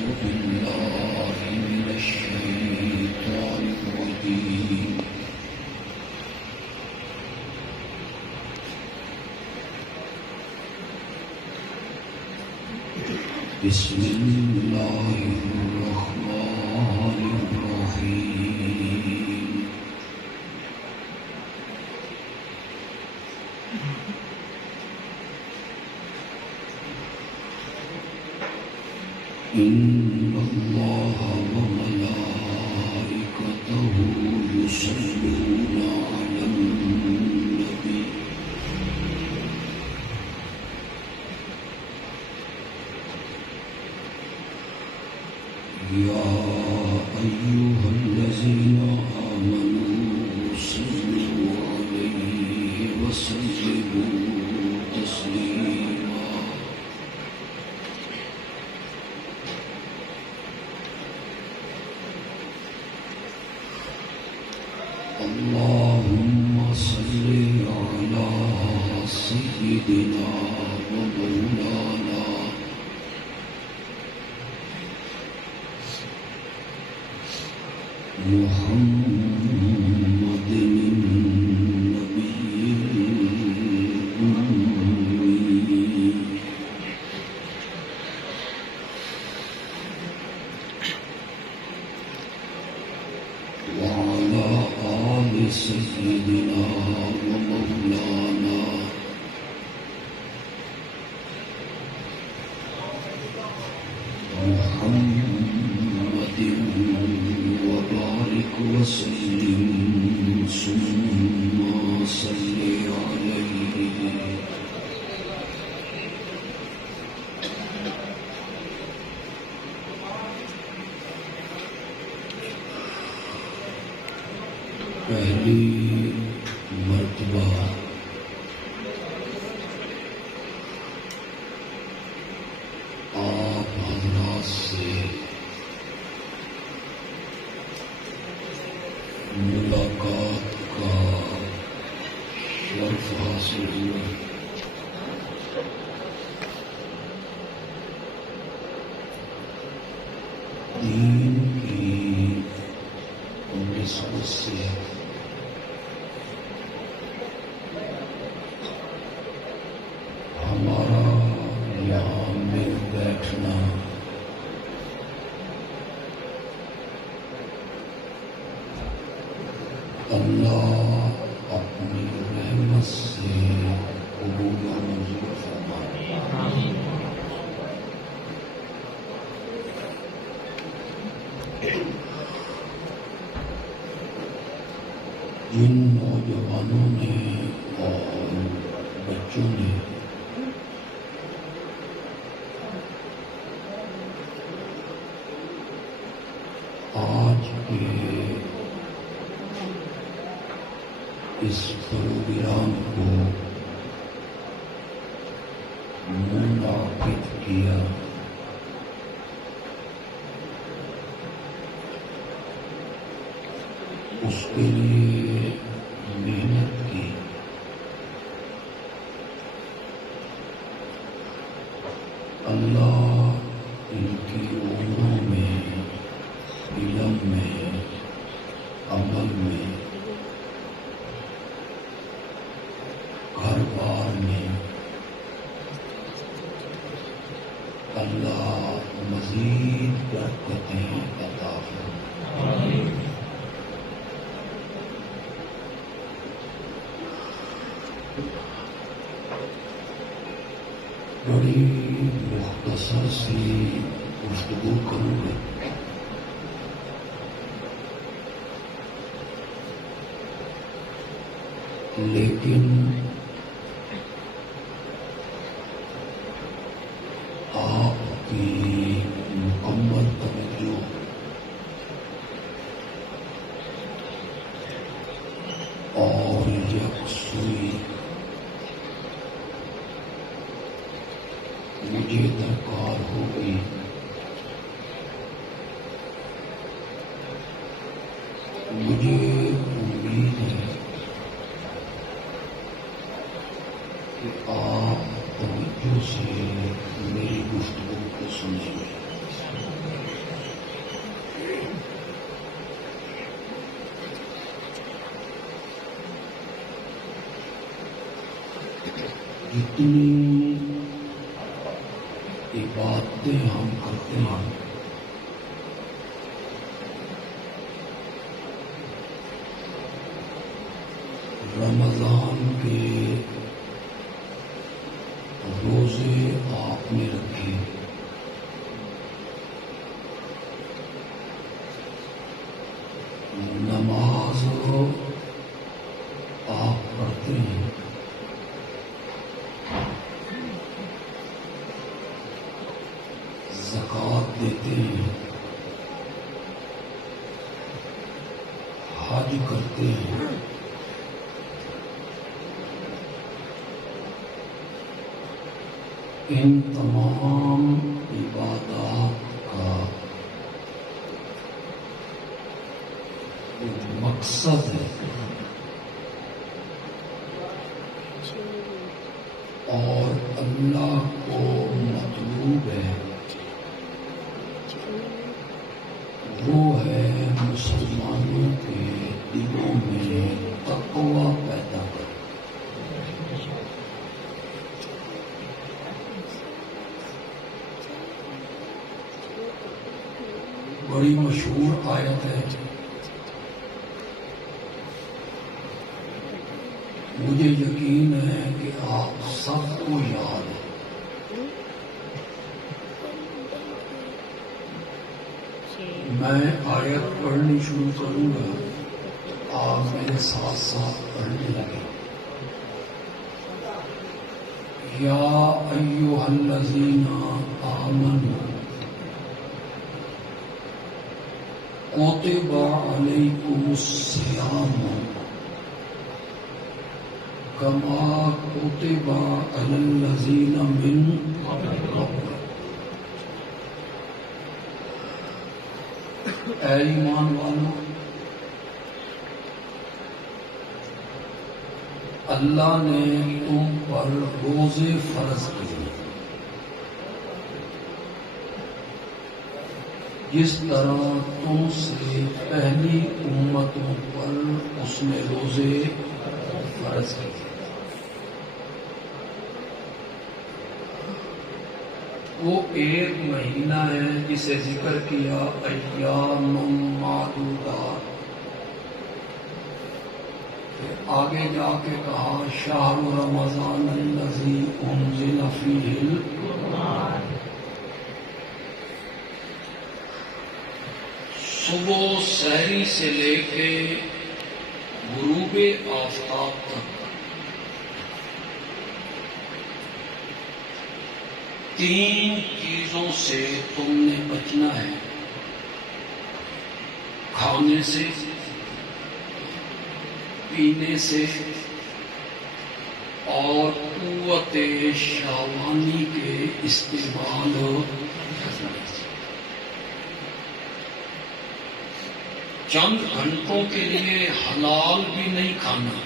بالله من الشيطان الرجيم بسم الله الرحمن الرحيم إن الله وملائكته يصلون على النبي يا أيها الذين آمنوا صلوا عليه وسلموا تسليما اللهم صل على سيدنا ومولانا محمد النبي الأمي وعلى آل سيدنا ومولانا محمد وبارك وسلم ثم صل عليه پہلی مرتبہ آپ حضرات سے ملاقات کا شرف حاصل ہوا دین کی نسبت سے ہمارا یہاں مل بیٹھنا اللہ اپنی رحمت سے قبول و منظور فرمائے. جن نوجوانوں نے اور بچوں نے آج کے اس پروگرام کو منعقد کیا، اس کے لیے محنت کی، اللہ ان کی عمروں میں، علم میں، عمل میں، گھر بار میں اللہ مزید برکتیں عطا فرمائے. بڑی مختصر سی گفتگو کروں گا، لیکن آپ کی مکمل توجہ اور یکسوئی مجھے درکار ہوگی. مجھے امید ہے کہ آپ توجہ سے میری گفتگو کو سنیں گے. کتنی عبادتیں ہم کرتے ہیں، رمضان کے روزے آپ نے رکھے، نماز آپ پڑھتے ہیں، زکوٰۃ دیتے ہیں، حج کرتے ہیں، ان تمام عبادات کا ایک مقصد ہے اور اللہ کو مطلوب ہے، وہ ہے مسلمانوں کے دلوں میں تقوی پیدا کرنا۔ بڑی مشہور آیت ہے، مجھے یقین ہے کہ آپ سب کو یاد ہے، میں آیت پڑھنی شروع کروں گا، آپ میرے ساتھ ساتھ پڑھنے لگے۔ یا ایھا الذین آمنوا کتب علیکم الصیام کما کتب علی الذین من قبلکم۔ اے ایمان والو، اللہ نے تم پر روزے فرض کیے جس طرح تم سے پہلی امتوں پر اس نے روزے فرض کیے۔ وہ ایک مہینہ ہے جسے ذکر کیا ایام معدودات، آگے جا کے کہا شہر رمضان الذی انزل فیہ القرآن۔ صبح سحری سے لے کے غروب آفتاب تک 3 چیزوں سے تم نے بچنا ہے، کھانے سے، پینے سے اور قوت شہوانی کے استعمال کرنے سے۔ چند گھنٹوں کے لیے حلال بھی نہیں کھانا،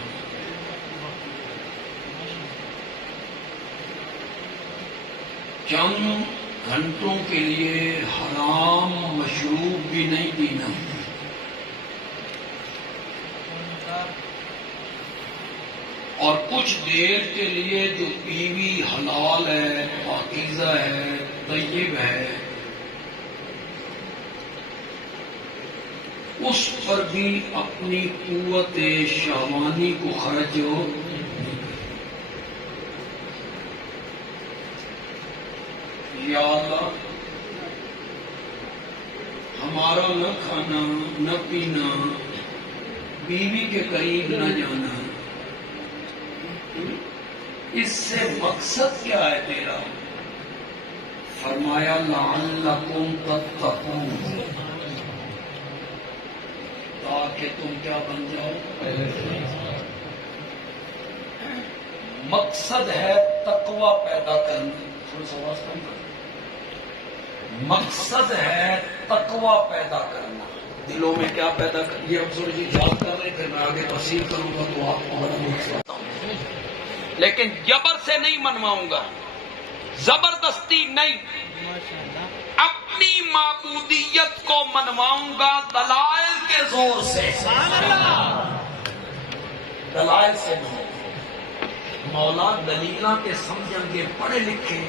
چند گھنٹوں کے لیے حرام مشروب بھی نہیں پینا، اور کچھ دیر کے لیے جو بیوی حلال ہے، پاکیزہ ہے، طیب ہے، اس پر بھی اپنی قوت شہوانی کو خرچ ہو۔ یا اللہ، ہمارا نہ کھانا نہ پینا، بیوی کے قریب نہ جانا، اس سے مقصد کیا ہے تیرا؟ فرمایا لعلکم تتقون، تاکہ تم کیا بن جاؤ؟ مقصد ہے تقوی پیدا کرنا۔ تھوڑا سا آواز کم کرنا۔ مقصد ہے تقوی پیدا کرنا، دلوں میں کیا پیدا کرنا؟ یہ افضل جی یاد کر رہے تھے، میں آگے تفصیل کروں گا تو آپ کو بڑا مقصد، لیکن جبر سے نہیں منواؤں گا، زبردستی نہیں، اپنی معبودیت کو منواؤں گا دلائل کے زور سے، دلائل سے نہیں۔ مولا دلیلاں کے سمجھن گے پڑھے لکھے،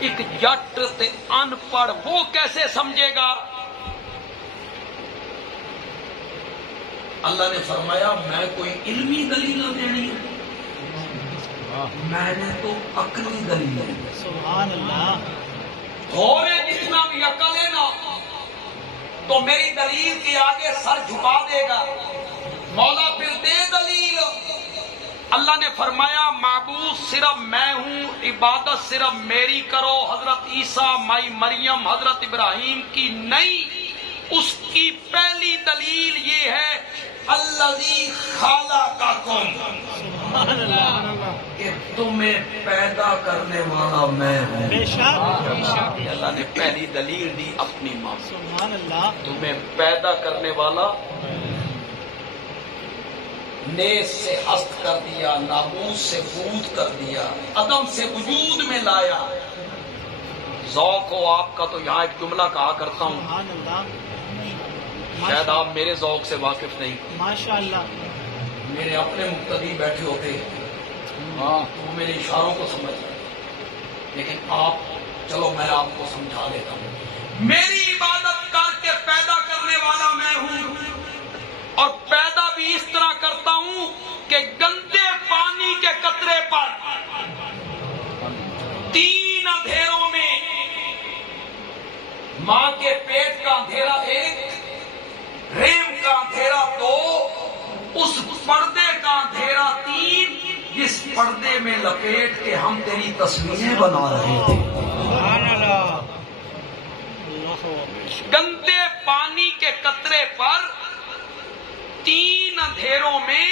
ایک جٹ تے ان پڑھ وہ کیسے سمجھے گا؟ اللہ نے فرمایا میں کوئی علمی دلیل دینی ہے، میں نے تو عقلی دلیل دینی۔ سبحان اللہ۔ تھوڑے جتنا بھی عقل ہے نا تو میری دلیل کے آگے سر جھکا دے گا۔ مولا پھر دے دلیل۔ اللہ نے فرمایا معبود صرف میں ہوں، عبادت صرف میری کرو۔ حضرت عیسیٰ مائی مریم حضرت ابراہیم کی نہیں، اس کی پہلی دلیل یہ ہے الذی خلقکم، سبحان اللہ۔ کہ تمہیں پیدا کرنے والا میں ہوں۔ بے شک بے شک۔ اللہ نے پہلی دلیل دی اپنی ماں، سبحان اللہ۔ تمہیں پیدا کرنے والا، نیز سے ہست کر دیا، ناموس سے بود کر دیا، عدم سے وجود میں لایا۔ ذوق ہو آپ کا تو یہاں ایک جملہ کہا کرتا ہوں، سبحان اللہ۔ شاید آپ میرے ذوق سے واقف نہیں، ماشاء اللہ۔ میرے اپنے مقتدی بیٹھے ہوتے تو وہ میرے اشاروں کو سمجھ لیتے، لیکن آپ چلو میں آپ کو سمجھا دیتا ہوں۔ میری عبادت کر کے پیدا کرنے والا میں ہوں، اور پیدا بھی اس طرح کرتا ہوں کہ گندے پانی کے قطرے پر 3 اندھیروں میں، ماں کے پیٹ کا اندھیرا 1، رحم کا اندھیرا 2، اس پردے کا اندھیرا 3، جس پردے میں لپیٹ کے ہم تیری تصویریں بنا رہے تھے۔ سبحان اللہ۔ گندے پانی کے قطرے پر 3 اندھیروں میں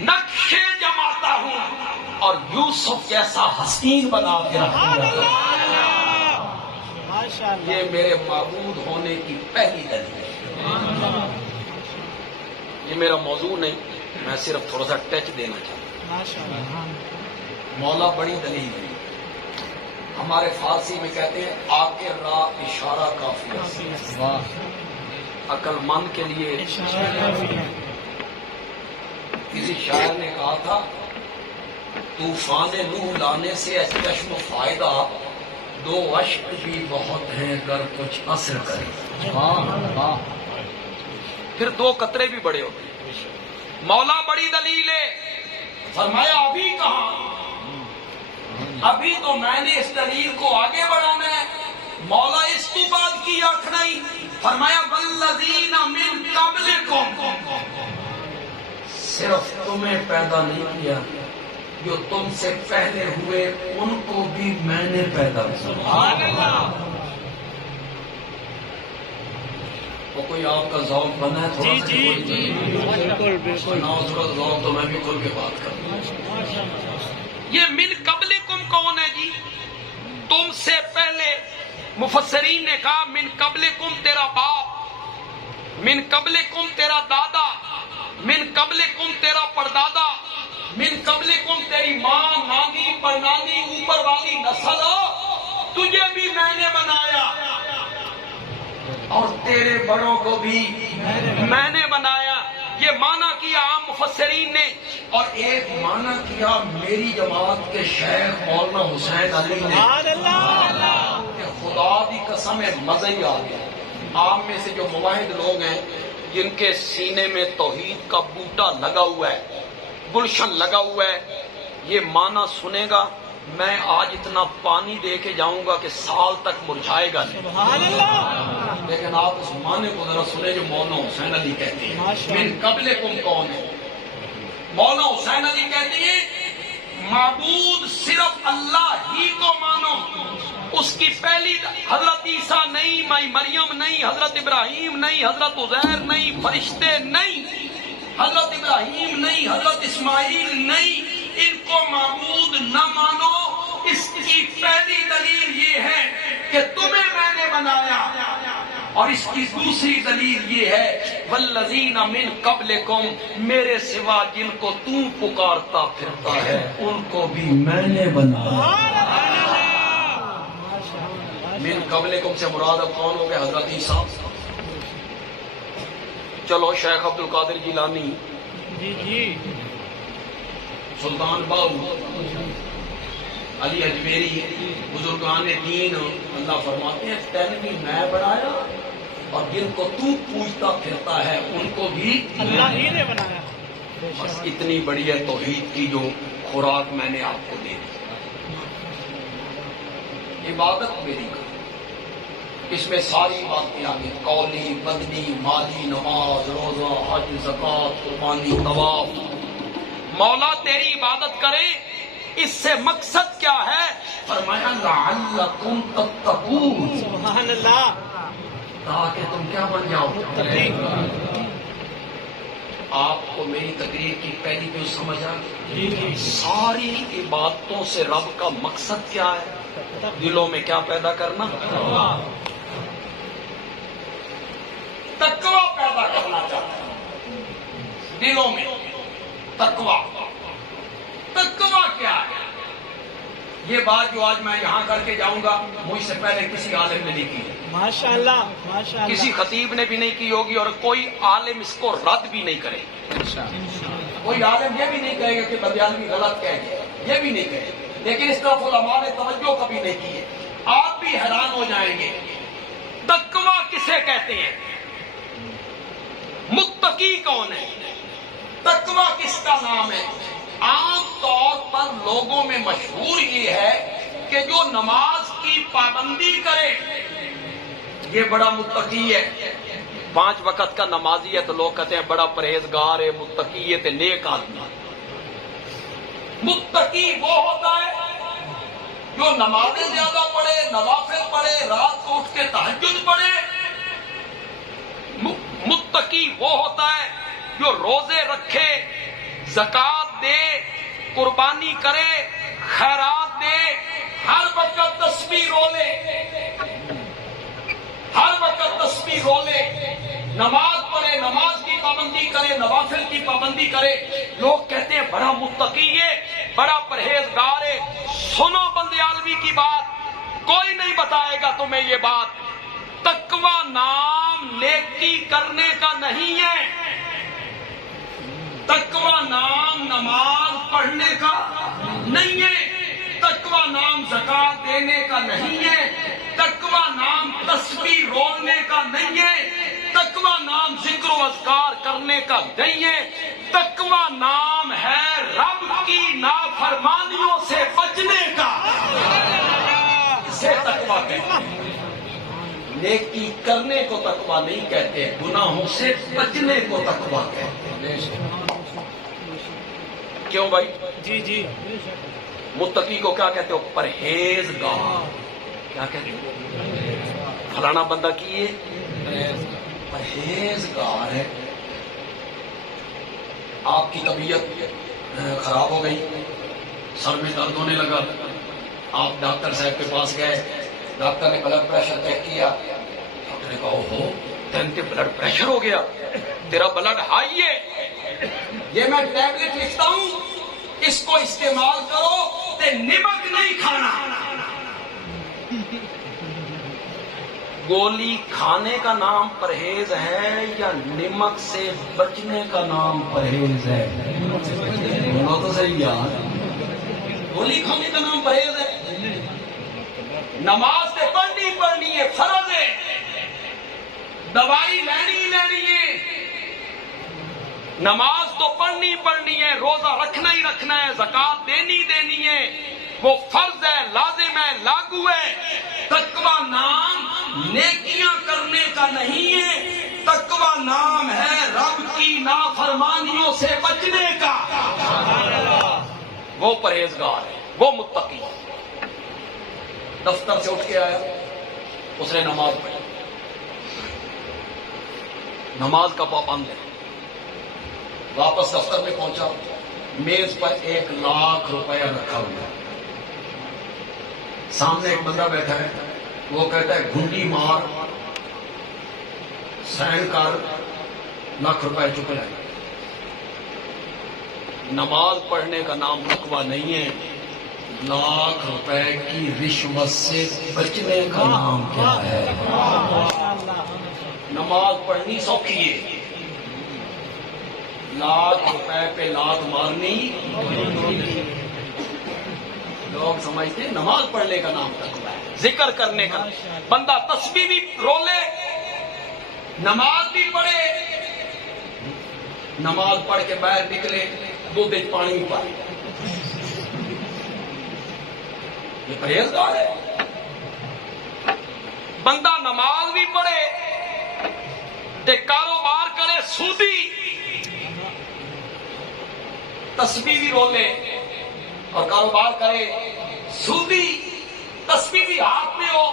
نقشے جماتا ہوں اور یوسف جیسا حسین بنا کے رکھتا ہوں۔ ماشاء اللہ۔ یہ میرے معبود ہونے کی پہلی دلیل ہے۔ یہ میرا موضوع نہیں، میں صرف تھوڑا سا ٹچ دینا چاہتا ہوں۔ ماشاء اللہ۔ مولا بڑی دلیل ہے۔ ہمارے فارسی میں کہتے ہیں آکے راہ اشارہ کافی ہے۔ عقل مند کے لیے اشارہ کافی ہے۔ کسی شاعر نے کہا تھا طوفان نوح لانے سے اس چشم فائدہ، 2 اشک بھی بہت ہیں گر کچھ اثر کرے۔ پھر 2 قطرے بھی بڑے ہوتے ہیں۔ مولا بڑی دلیل ہے۔ فرمایا ابھی کہاں، ابھی تو میں نے اس دلیل کو آگے بڑھانا ہے۔ مولا اس تو بعد کی آنکھ نہیں، فرمایا والذین من قبلکم، صرف تمہیں پیدا نہیں کیا، جو تم سے پہلے ہوئے ان کو بھی میں نے پیدا کیا۔ سبحان اللہ۔ وہ کوئی آپ کا ذوق بنا ہے تھوڑا جی سا؟ جی جی، بالکل بالکل۔ ناز کا ذوق تو میں بھی کھل کے بات کروں۔ یہ من قبلکم کون ہے جی؟ تم سے پہلے مفسرین نے کہا من قبلکم تیرا باپ، من قبلکم تیرا دادا، من قبلکم تیرا پردادا، من قبلکم تیری ماں، نانی، پرنانی، اوپر والی نسل، تجھے بھی میں نے بنایا اور تیرے بڑوں کو بھی میں نے بنایا۔ یہ معنی کیا عام مفسرین نے، اور ایک معنی کیا میری جماعت کے شیخ مولانا حسین علی نے سبحان اللہ۔ کہ خدا دی قسم ہے مزہ ہی آ گیا۔ عام میں سے جو مواحد لوگ ہیں جن کے سینے میں توحید کا بوٹا لگا ہوا ہے، گلشن لگا ہوا ہے، یہ معنی سنے گا میں آج اتنا پانی دے کے جاؤں گا کہ سال تک مرجھائے گا نہیں۔ سبحان اللہ۔ لیکن آپ اس معنی کو ذرا سنیں جو مولانا حسین علی کہتے ہیں۔ ماشاءاللہ۔ من قبلکم کون ہے؟ مولانا حسین علی کہتے ہیں معبود صرف اللہ ہی کو مانو۔ اس کی پہلی حضرت عیسیٰ نہیں، مائی مریم نہیں، حضرت ابراہیم نہیں، حضرت عزیر نہیں، فرشتے نہیں، حضرت ابراہیم نہیں، حضرت اسماعیل نہیں، ان کو معبود نہ مانو۔ اس کی پہلی دلیل یہ ہے کہ تمہیں میں نے بنایا، اور اس کی دوسری دلیل یہ ہے والذین من قبلکم، میرے سوا جن کو تو پکارتا پھرتا ہے ان کو بھی میں نے بنایا۔ من قبلکم سے مراد اب کون ہو گئے؟ حضرت عیسیٰ۔ چلو شیخ عبد القادر جیلانی، جی جی۔ سلطان باہو علی اجمیری بزرگان دین اللہ فرماتے ہیں تین بھی میں بنایا اور جن کو تو پوچھتا پھرتا ہے ان کو بھی اللہ ہی نے بنایا. بس اتنی بڑی ہے توحید کی جو خوراک میں نے آپ کو دے دی. عبادت میری کرو، اس میں ساری باتیں آ گئی، قولی بدنی مالی نماز روزہ حج زکوٰۃ قربانی طواف. مولا تیری عبادت کرے اس سے مقصد کیا ہے؟ فرمایا لعلکم تتقون، سبحان اللہ. تاکہ تم کیا بن جاؤ. تقریب. آپ کو میری تقریر کی پہلی جو سمجھ آ جی جی. ساری عبادتوں سے رب کا مقصد کیا ہے؟ دلوں میں کیا پیدا کرنا؟ تقویٰ پیدا کرنا چاہتا ہے دلوں میں. تقویٰ تقویٰ کیا ہے؟ یہ بات جو آج میں یہاں کر کے جاؤں گا مجھ سے پہلے کسی عالم نے نہیں کی، ماشاء اللہ ماشاء اللہ. کسی خطیب نے بھی نہیں کی ہوگی، اور کوئی عالم اس کو رد بھی نہیں کرے. کوئی عالم یہ بھی نہیں کہے گا کہ بدیالوی غلط کہہ گیا، یہ بھی نہیں کہے گا. لیکن اس طرف علماء نے توجہ کبھی نہیں کی ہے. آپ بھی حیران ہو جائیں گے تقویٰ کسے کہتے ہیں، متقی کون ہے، تقویٰ کس کا نام ہے. عام طور پر لوگوں میں مشہور یہ ہے کہ جو نماز کی پابندی کرے یہ بڑا متقی ہے. 5 وقت کا نمازی ہے تو لوگ کہتے ہیں بڑا پرہیزگار ہے، متقی ہے، تے نیک آدمی. متقی وہ ہوتا ہے جو نمازیں زیادہ پڑھے، نوافل پڑھے، رات کو اٹھ کے تہجد پڑھے. متقی وہ ہوتا ہے جو روزے رکھے، زکوٰۃ دے، قربانی کرے، خیرات دے، ہر وقت تسبیح رولے، ہر وقت تسبیح رولے، نماز پڑھے، نماز کی پابندی کرے، نوافل کی پابندی کرے. لوگ کہتے ہیں بڑا متقی ہے، بڑا پرہیزگار ہے. سنو بندیالوی کی بات، کوئی نہیں بتائے گا تمہیں یہ بات. تقویٰ نام نیکی کرنے کا نہیں ہے، تقویٰ نام نماز پڑھنے کا نہیں ہے، تقویٰ نام زکوٰۃ دینے کا نہیں ہے، تقویٰ نام تسبیح رولنے کا نہیں ہے، تقویٰ نام ذکر و اذکار کرنے کا نہیں ہے. تقویٰ نام ہے رب کی نافرمانیوں سے بچنے کا. اسے تقویٰ کہتے ہیں. نیکی کرنے کو تقویٰ نہیں کہتے، گناہوں سے بچنے کو تقویٰ کہتے ہیں. کیوں بھائی؟ جی جی. متقی کو کیا کہتے ہو؟ پرہیزگار. کیا کہتے ہو؟ فلانا بندہ کی ہے پرہیزگار ہے. آپ کی طبیعت خراب ہو گئی، سر میں درد ہونے لگا، آپ ڈاکٹر صاحب کے پاس گئے، ڈاکٹر نے بلڈ پریشر چیک کیا. ڈاکٹر نے کہا ہو تین بلڈ پریشر ہو گیا، تیرا بلڈ ہائی ہے، یہ میں ٹیبلٹ لکھتا ہوں، اس کو استعمال کرو، تے نمک نہیں کھانا. گولی کھانے کا نام پرہیز ہے یا نمک سے بچنے کا نام پرہیز ہے؟ تو صحیح یار، گولی کھانے کا نام پرہیز ہے. نماز سے پڑھنی ہے، فرض ہے. دوائی لینی ہے. نماز تو پڑھنی ہے، روزہ رکھنا ہی رکھنا ہے، زکوٰۃ دینی ہے، وہ فرض ہے، لازم ہے، لاگو ہے. تقویٰ نام نیکیاں کرنے کا نہیں ہے، تقویٰ نام ہے رب کی نافرمانیوں سے بچنے کا. وہ پرہیزگار ہے، وہ متقی. دفتر سے اٹھ کے آیا، اس نے نماز پڑھی، نماز کا پابند ہے. واپس دفتر میں پہنچا، میز پر 1,00,000 روپیہ رکھا ہوا ہے. سامنے ایک بندہ بیٹھا ہے، وہ کہتا ہے گھنڈی مار، سائن کر، 1,00,000 روپے چک لائے. نماز پڑھنے کا نام تقویٰ نہیں ہے، 1,00,000 روپے کی رشوت سے بچنے کا نام کیا ہے؟ نماز پڑھنی سوکھی ہے، ₹1,00,000 پہ لات مارنی لوگ سمجھتے ہیں نماز پڑھنے کا نام تقویٰ ہے، ذکر کرنے کا۔ بندہ تسبیح بھی رولے، نماز بھی پڑھے، نماز پڑھ کے باہر نکلے دودھ پانی بھی پائے، یہ پرہیزگار ہے۔ بندہ نماز بھی پڑھے تے کاروبار کرے سودی، تسبیح بھی رولے اور کاروبار کرے سودی، تسبیح بھی ہاتھ میں ہو،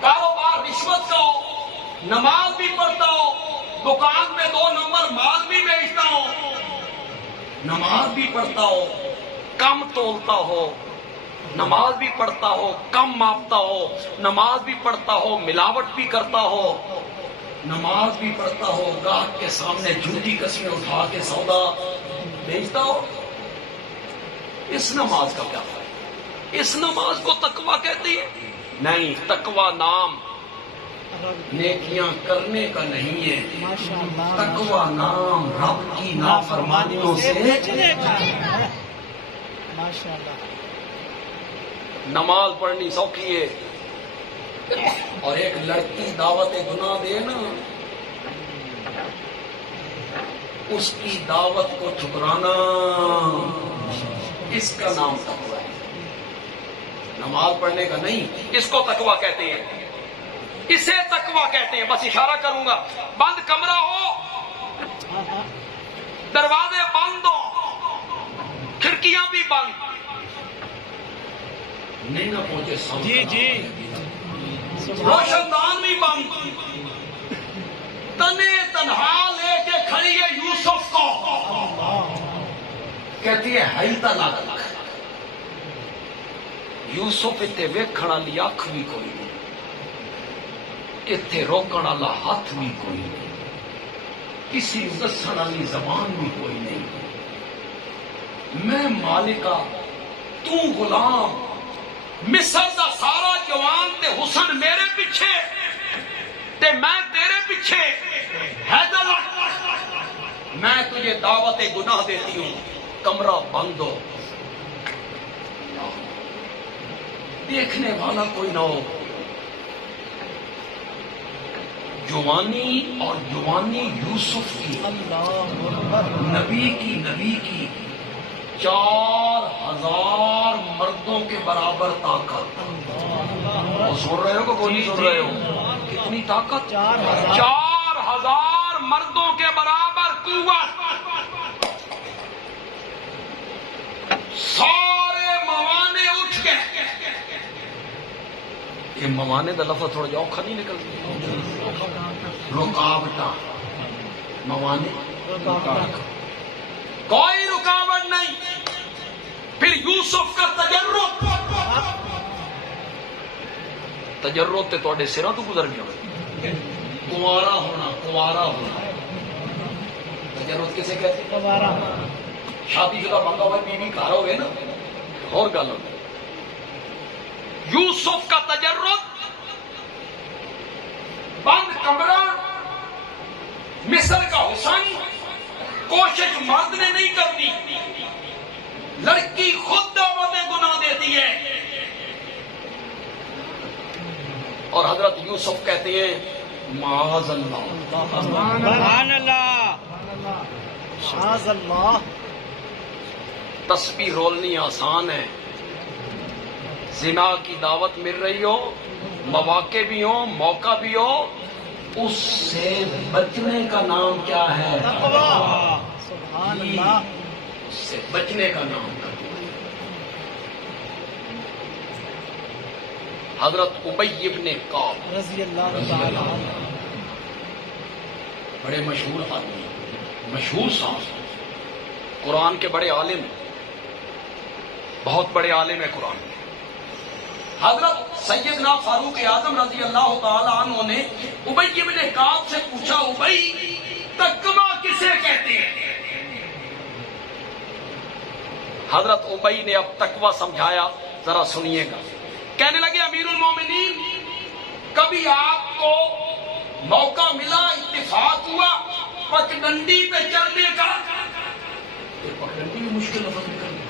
کاروبار رشوت کا ہو، نماز بھی پڑھتا ہو، دکان میں 2 نمبر مال بھی بیچتا ہو، نماز بھی پڑھتا ہو، کم تولتا ہو، نماز بھی پڑھتا ہو، کم ماپتا ہو، نماز بھی پڑھتا ہو، ملاوٹ بھی کرتا ہو، نماز بھی پڑھتا ہو، گاہک کے سامنے جھوٹی قسمیں اٹھا کے سودا بیچتا ہو، اس نماز کا کیا فائدہ؟ اس نماز کو تقویٰ کہتی ہے؟ نہیں، تقویٰ نام نیکیاں کرنے کا نہیں ہے، تقویٰ نام رب کی نافرمانیوں سے بچنے کا ہے۔ ماشاءاللہ۔ نماز پڑھنی سوکھی ہے، اور ایک لڑکی دعوت گناہ دے نا، اس کی دعوت کو ٹھکرانا، اس کا نام تقویٰ ہے، نماز پڑھنے کا نہیں۔ اس کو تقویٰ کہتے ہیں، اسے تقویٰ کہتے ہیں۔ بس اشارہ کروں گا، بند کمرہ ہو، دروازے بند ہو، کھڑکیاں بھی بند، نہیں نہ پہنچے جی جی، روشن دان بھی بند، تنے تنہا لے کے کھڑی ہے یوسف کو، کہتی ہے ہائی تلاک۔ یوسف اتنے ویکھن والی اکھ بھی کوئی نہیں، اتنے روکن والا ہاتھ بھی کوئی نہیں، کسی دسن والی زبان بھی کوئی نہیں، میں مالکہ تو غلام، مصر دا سارا جوان تے حسن میرے پیچھے تے میں تیرے پیچھے، حیدر میں تجھے دعوت گناہ دیتی ہوں، کمرہ بند ہو، دیکھنے والا کوئی نہ ہو۔ جوانی اور جوانی یوسف کی، نبی کی 4000 مردوں کے برابر طاقت۔ وہ سن رہے ہو کہ کوئی نہیں سن رہے ہو؟ کتنی طاقت؟ 4000 مردوں کے برابر قوت، سارے موانے اٹھ کے، یہ موانے کا لفظ تھوڑا جا اوکھا نہیں نکلتا، رکاوٹاں، موانے کوئی رکاوٹ نہیں۔ پھر یوسف کا تجرد تے تواڈے سراں تو گزر گیا، کنوارا ہونا، تجرد کسے کہتے ہیں؟ دوبارہ شادی شدہ بندہ ہوئے، بیوی گھر ہوئے نا، اور گل ہوگی۔ یوسف کا تجرد، بند کمرہ، مصر کا حسن، کوشش مرد نے نہیں کرنی، لڑکی خود دعوت گناہ دیتی ہے، اور حضرت یوسف کہتے ہیں معاذ اللہ، سبحان اللہ، معاذ اللہ۔ تسبیح رولنی آسان ہے، زنا کی دعوت مل رہی ہو، مواقع بھی ہو، موقع بھی ہو، اس سے بچنے کا نام کیا ہے؟ تقویٰ۔ سبحان اللہ۔ اس سے بچنے کا نام تقویٰ۔ حضرت ابی ابن کعب رضی اللہ تعالی عنہ، بڑے مشہور آدمی، مشہور صاحب، قرآن کے بڑے عالم، بہت بڑے عالم ہے قرآن کے۔ حضرت سیدنا فاروق اعظم رضی اللہ تعالی عنہ نے ابی ابن کعب سے پوچھا، ابی تقویٰ کسے کہتے ہیں؟ حضرت ابی نے اب تقویٰ سمجھایا، ذرا سنیے گا۔ کہنے لگے امیر المومنین، کبھی آپ کو موقع ملا، اتفاق ہوا پگڈنڈی پہ چلنے کا، یہ پگڈنڈی بھی مشکل لفظ نکل گیا،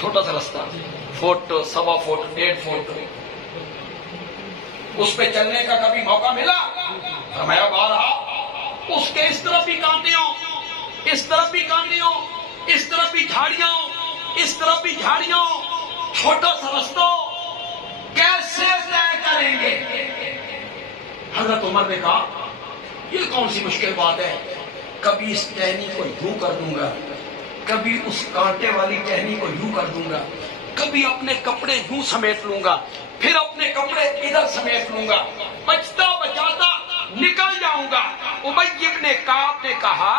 چھوٹا سا راستہ، فٹ، سوا فٹ، 1.5 فٹ، اس پہ چلنے کا کبھی موقع ملا؟ فرمایا بارہا، اس کے اس طرف بھی کانٹے ہوں، اس طرف بھی کانٹے ہوں، اس طرف بھی جھاڑیاں ہوں، اس طرف بھی جھاڑیاں ہوں، چھوٹا سا راستہ کیسے طے کریں گے؟ حضرت عمر نے کہا یہ کون سی مشکل بات ہے، کبھی اس ٹہنی کو یوں کر دوں گا، کبھی اس کانٹے والی ٹہنی کو یوں کر دوں گا، کبھی اپنے کپڑے یوں سمیٹ لوں گا، پھر اپنے کپڑے ادھر سمیٹ لوں گا، بچتا بچاتا نکل جاؤں گا۔ ابی بن کعب نے کہا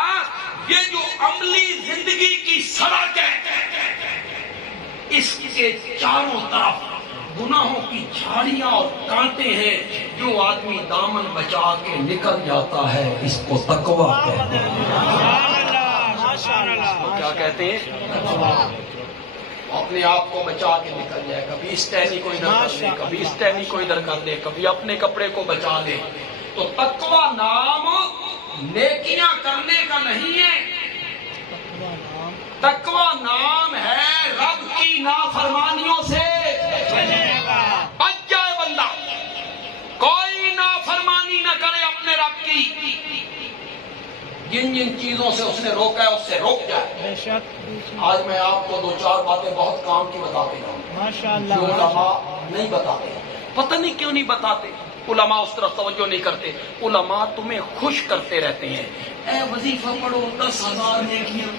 یہ جو عملی زندگی کی سڑک ہے، اس کے چاروں طرف گناہوں کی جھاڑیاں اور کانٹے ہیں، جو آدمی دامن بچا کے نکل جاتا ہے اس کو تقویٰ کہتے ہیں۔ کیا کہتے ہیں؟ اپنے آپ کو بچا کے نکل جائے، کبھی اس ٹہنی کو ادھر کر دے، کبھی اس ٹہنی کو ادھر کر دے، کبھی اپنے کپڑے کو بچا لے۔ تو تقویٰ نام نیکیاں کرنے کا نہیں ہے، تقویٰ نام ہے رب کی نافرمانیوں سے بچ جائے بندہ، کوئی نافرمانی نہ کرے اپنے رب کی، جن جن چیزوں سے اس نے روکا ہے اس سے روک جائے۔ آج میں آپ کو 2-4 باتیں بہت کام کی بتاتے ہوں جو علماء نہیں بتاتے، پتہ نہیں کیوں نہیں بتاتے، علماء اس طرف توجہ نہیں کرتے۔ علماء تمہیں خوش کرتے رہتے ہیں، اے وظیفہ پڑھو 10,000 نیکیاں،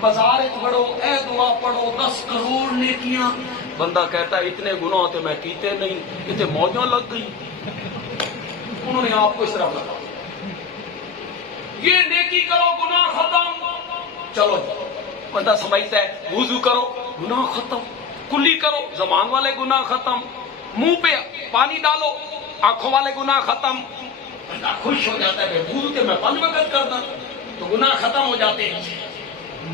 بازار پڑھو، اے دعا پڑھو 10 کروڑ نیکیاں۔ بندہ کہتا ہے اتنے گناہ ہوتے میں کیتے نہیں، اتنے موجوں لگ گئی، انہوں نے آپ کو اس طرح بتایا یہ نیکی کرو گناہ ختم، چلو بندہ سمجھتا ہے وضو کرو گناہ ختم، کلی کرو زبان والے گناہ ختم، منہ پہ پانی ڈالو آنکھوں والے گناہ ختم، بندہ خوش ہو جاتا ہے وضو کے میں 5 وقت کرنا تو گناہ ختم ہو جاتے ہیں۔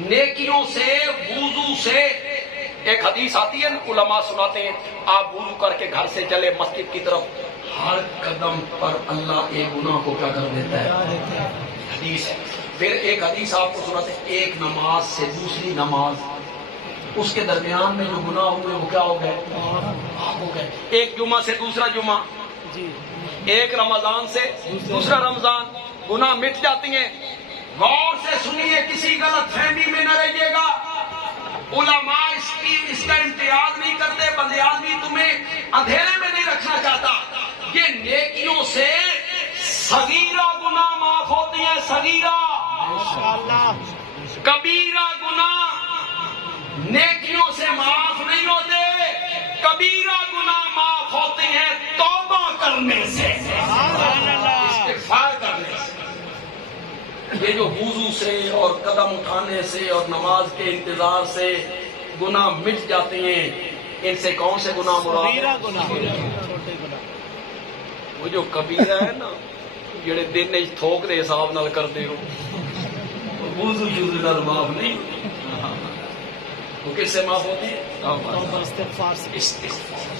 نیکیوں سے، وضو سے، ایک حدیث آتی ہے علماء سناتے ہیں آپ وضو کر کے گھر سے چلے مسجد کی طرف، ہر قدم پر اللہ ایک گناہ کو کیا کر دیتا ہے، حدیث ہے۔ پھر ایک حدیث آپ کو سناتے ہیں ایک نماز سے دوسری نماز، اس کے درمیان میں جو گناہ ہوئے وہ کیا ہو گئے، معاف ہو گئے۔ ایک جمعہ سے دوسرا جمعہ، ایک رمضان سے دوسرا رمضان، گناہ مٹ جاتی ہیں۔ غور سے سنیے، کسی غلط فہمی میں نہ رہیے گا، علماء اس کا امتیاز نہیں کرتے، بندے آدمی تمہیں اندھیرے میں نہیں رکھنا چاہتا۔ یہ نیکیوں سے صغیرہ گناہ معاف ہوتی ہیں، صغیرہ، کبیرہ گناہ نیکیوں سے معاف نہیں ہوتے، کبیرہ گناہ معاف ہوتے ہیں توبہ کرنے سے، استغفار کرنے سے۔ یہ جو وضو سے اور قدم اٹھانے سے اور نماز کے انتظار سے گناہ مٹ جاتے ہیں، ان سے کون سے گناہ مراد؟ وہ جو کبیرہ ہے نا جڑے دن تھوک دے حساب نال کر دے ہو، وضو شوضو نال معاف نہیں، وہ کس سے معاف ہوتی ہے؟ استغفار۔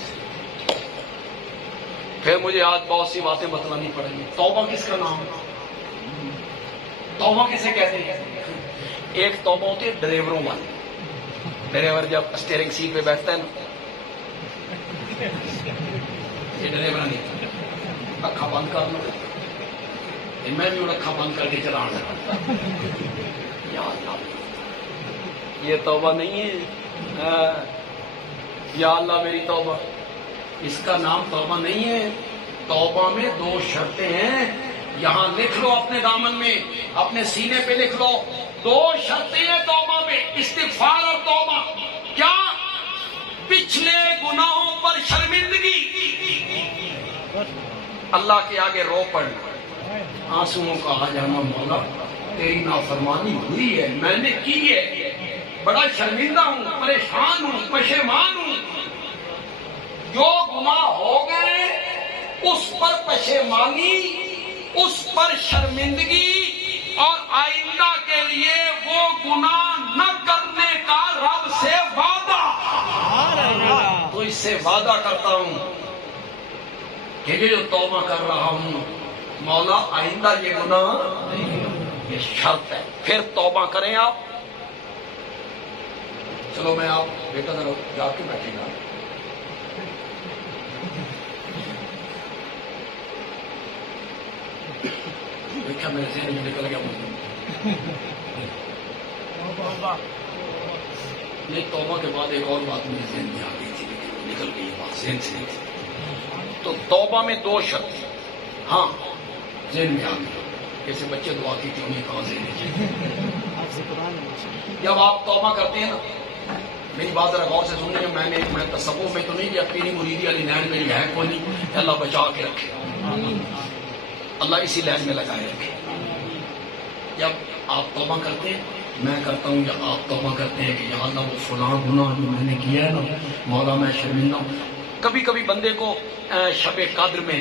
پھر مجھے آج بہت سی باتیں بتلانی پڑیں گی۔ توبہ کس کا نام ہے؟ توبہ کسے کہتے ہیں؟ ایک توبہ ہوتی ہے ڈرائیوروں والی، ڈرائیور جب اسٹیئرنگ سیٹ پہ بیٹھتا ہے نا، یہ ڈرائیور نہیں، اکھا بند کر لو، میں بھی اکھا بند کر کے چلا رہا، یہ توبہ نہیں ہے، یا اللہ میری توبہ، اس کا نام توبہ نہیں ہے۔ توبہ میں 2 شرطیں ہیں، یہاں لکھ لو اپنے دامن میں، اپنے سینے پہ لکھ لو، 2 شرطیں ہیں توبہ میں، استغفار اور توبہ۔ کیا؟ پچھلے گناہوں پر شرمندگی، اللہ کے آگے رو پڑنا، آنسوؤں کا آ جانا، مولا تیری نافرمانی ہوئی ہے، میں نے کی ہے، بڑا شرمندہ ہوں، پریشان ہوں، پشیمان ہوں، جو گناہ ہو گئے اس پر پشیمانی، اس پر شرمندگی، اور آئندہ کے لیے وہ گناہ نہ کرنے کا رب سے وعدہ۔ تو اس سے وعدہ کرتا ہوں کہ یہ جو توبہ کر رہا ہوں مولا آئندہ یہ گناہ، یہ شرط ہے. پھر توبہ کریں آپ. چلو میں آپ بیٹا ذرا جا کے بیٹھے گا. دیکھا میرے ذہن میں نکل گیا مجھے. نہیں توبہ کے بعد ایک اور بات میرے ذہن میں آ گئی تھی لیکن نکل گئی بات ذہن سے نہیں تھی. تو توبہ میں دو شرط. ہاں ذہن میں آ گئی. جیسے بچے دعا کی تھی انہیں کہاں ذہن میں. جب آپ توبہ کرتے ہیں نا، میری بات ذرا غور سے سننے. میں تصوف میں تو نہیں کہ اپنی مریدی علی نین میری ہے کوئی نہیں. اللہ بچا کے رکھے، اللہ اسی لائن میں لگائے رکھے. جب آپ توبہ کرتے ہیں، میں کرتا ہوں یا آپ توبہ کرتے ہیں کہ یا اللہ وہ فلاں گناہ جو میں نے کیا ہے نا مولا میں شرمندہ ہوں. کبھی کبھی بندے کو شب قدر میں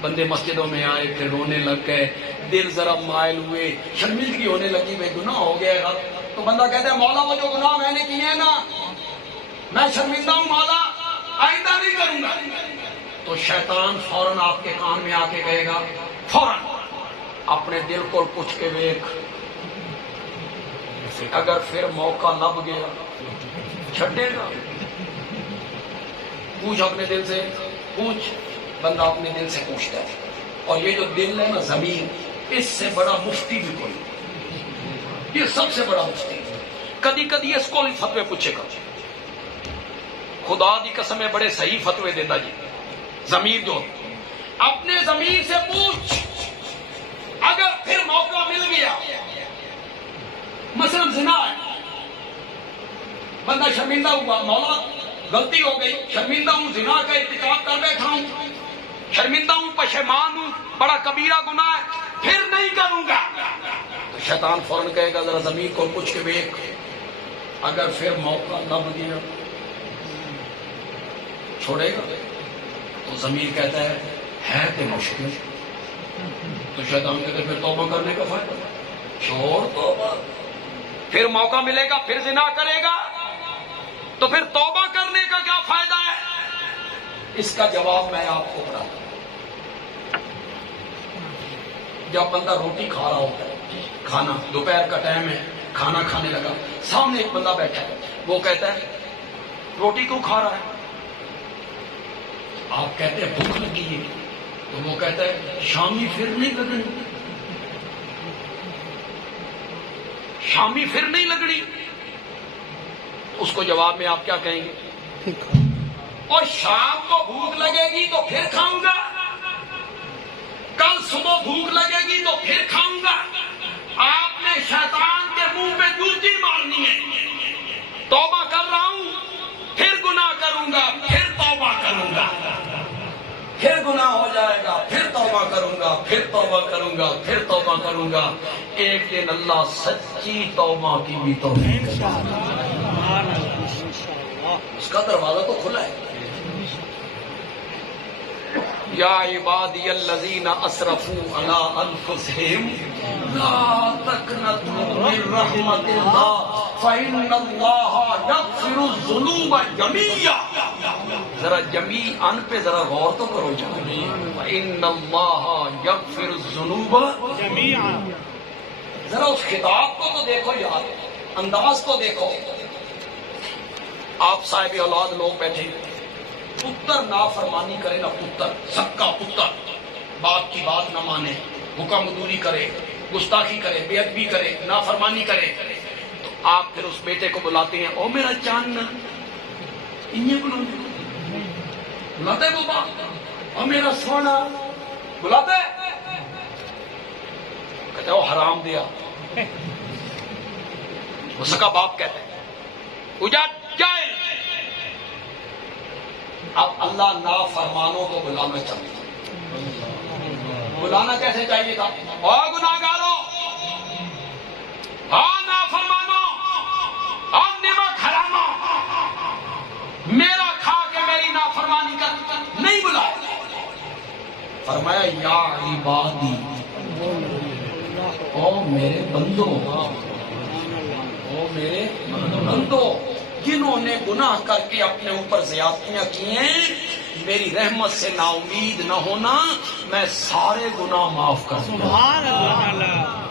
بندے مسجدوں میں آئے پھر رونے لگ گئے، دل ذرا مائل ہوئے، شرمندگی ہونے لگی، میں گناہ ہو گیا. تو بندہ کہتا ہے مولا وہ جو گناہ میں نے کیے ہیں نا میں شرمندہ ہوں مولا، آئندہ نہیں کروں گا. تو شیطان فوراً آپ کے کان میں آ کے کہے گا فوراً اپنے دل کو پوچھ کے دیکھ، اگر پھر موقع لب گیا چھڈے گا. پوچھ اپنے دل سے، پوچھ. بندہ اپنے دل سے پوچھتا ہے. اور یہ جو دل ہے نا زمین، اس سے بڑا مفتی بھی کوئی، یہ سب سے بڑا مفتی. کدی کدی اس کو فتوے پوچھے گا. خدا دی قسم ہے بڑے صحیح فتوے دیتا جی. ضمیر جو اپنے ضمیر سے پوچھ، اگر پھر موقع مل گیا، مثلا زنا ہے، بندہ شرمندہ ہوا، مولا غلطی ہو گئی، شرمندہ ہوں، زنا کا ارتکاب کر بیٹھا ہوں، شرمندہ ہوں، پشیمان ہوں، بڑا کبیرہ گناہ ہے، پھر نہیں کروں گا. تو شیطان فوراً کہے گا ذرا ضمیر کو پوچھ کے دیکھ، اگر پھر موقع لب گیا چھوڑے گا. تو ضمیر کہتا ہے تو مشکل. تو شیطان کہتے پھر توبہ کرنے کا فائدہ، چھوڑ توبہ. پھر موقع ملے گا پھر زنا کرے گا، تو پھر توبہ کرنے کا کیا فائدہ ہے؟ اس کا جواب میں آپ کو بتاتا ہوں. جب بندہ روٹی کھا رہا ہوتا ہے، کھانا دوپہر کا ٹائم ہے، کھانا کھانے لگا، سامنے ایک بندہ بیٹھا ہے، وہ کہتا ہے روٹی کیوں کھا رہا ہے؟ آپ کہتے ہیں بھوک لگی ہے. تو وہ کہتا ہے شامی پھر نہیں لگنی، شامی پھر نہیں لگنی. اس کو جواب میں آپ کیا کہیں گے؟ اور شام کو بھوک لگے گی تو پھر کھاؤں گا، کل صبح بھوک لگے گی تو پھر کھاؤں گا. آپ نے شیطان کے منہ پہ جوتی مارنی ہے. توبہ کر رہا ہوں پھر گناہ کروں گا، پھر توبہ کروں گا، پھر گناہ ہو جائے گا، پھر توبہ کروں گا، پھر توبہ کروں گا، پھر توبہ کروں گا. ایک دن اللہ سچی توبہ کی بھی توفیق دے گا. اس کا دروازہ تو کھلا ہے. یا عبادی الذین اسرفوا علی انفسہم لا تقنطوا من رحمت اللہ فإن اللہ یغفر الذنوب جميعا. ذرا جمیعاً پہ ذرا غور تو کرو جان. فإن اللہ یغفر الذنوب جميعا. ذرا اس خطاب کو تو دیکھو یار، انداز کو دیکھو. آپ صاحب اولاد لوگ بیٹھے، پتر نافرمانی کرے نا، پتر سکا پتر، باپ کی بات نہ مانے، حکم دوری کرے، گستاخی کرے، بے ادبی کرے، نافرمانی کرے، تو آپ پھر اس بیٹے کو بلاتے ہیں او میرا چاند، انہیں بلاتے وہ باپ، او میرا سونا بلاتے، کہتے او حرام دیا. وہ سکا باپ کہتے ہیں اجاد جائل. اب اللہ نافرمانوں کو بلانا چاہتا ہے. بلانا کیسے چاہیے تھا؟ اور گناہگاروں، اور نافرمانوں، اور نمک حراموں، میرا کھا کے میری نافرمانی کر، نہیں بلایا. فرمایا یا عبادی، او میرے بندوں، او میرے بندوں، جنہوں نے گناہ کر کے اپنے اوپر زیادتیاں کی ہیں، میری رحمت سے نا امید نہ ہونا، میں سارے گناہ معاف کر دوں. سبحان اللہ.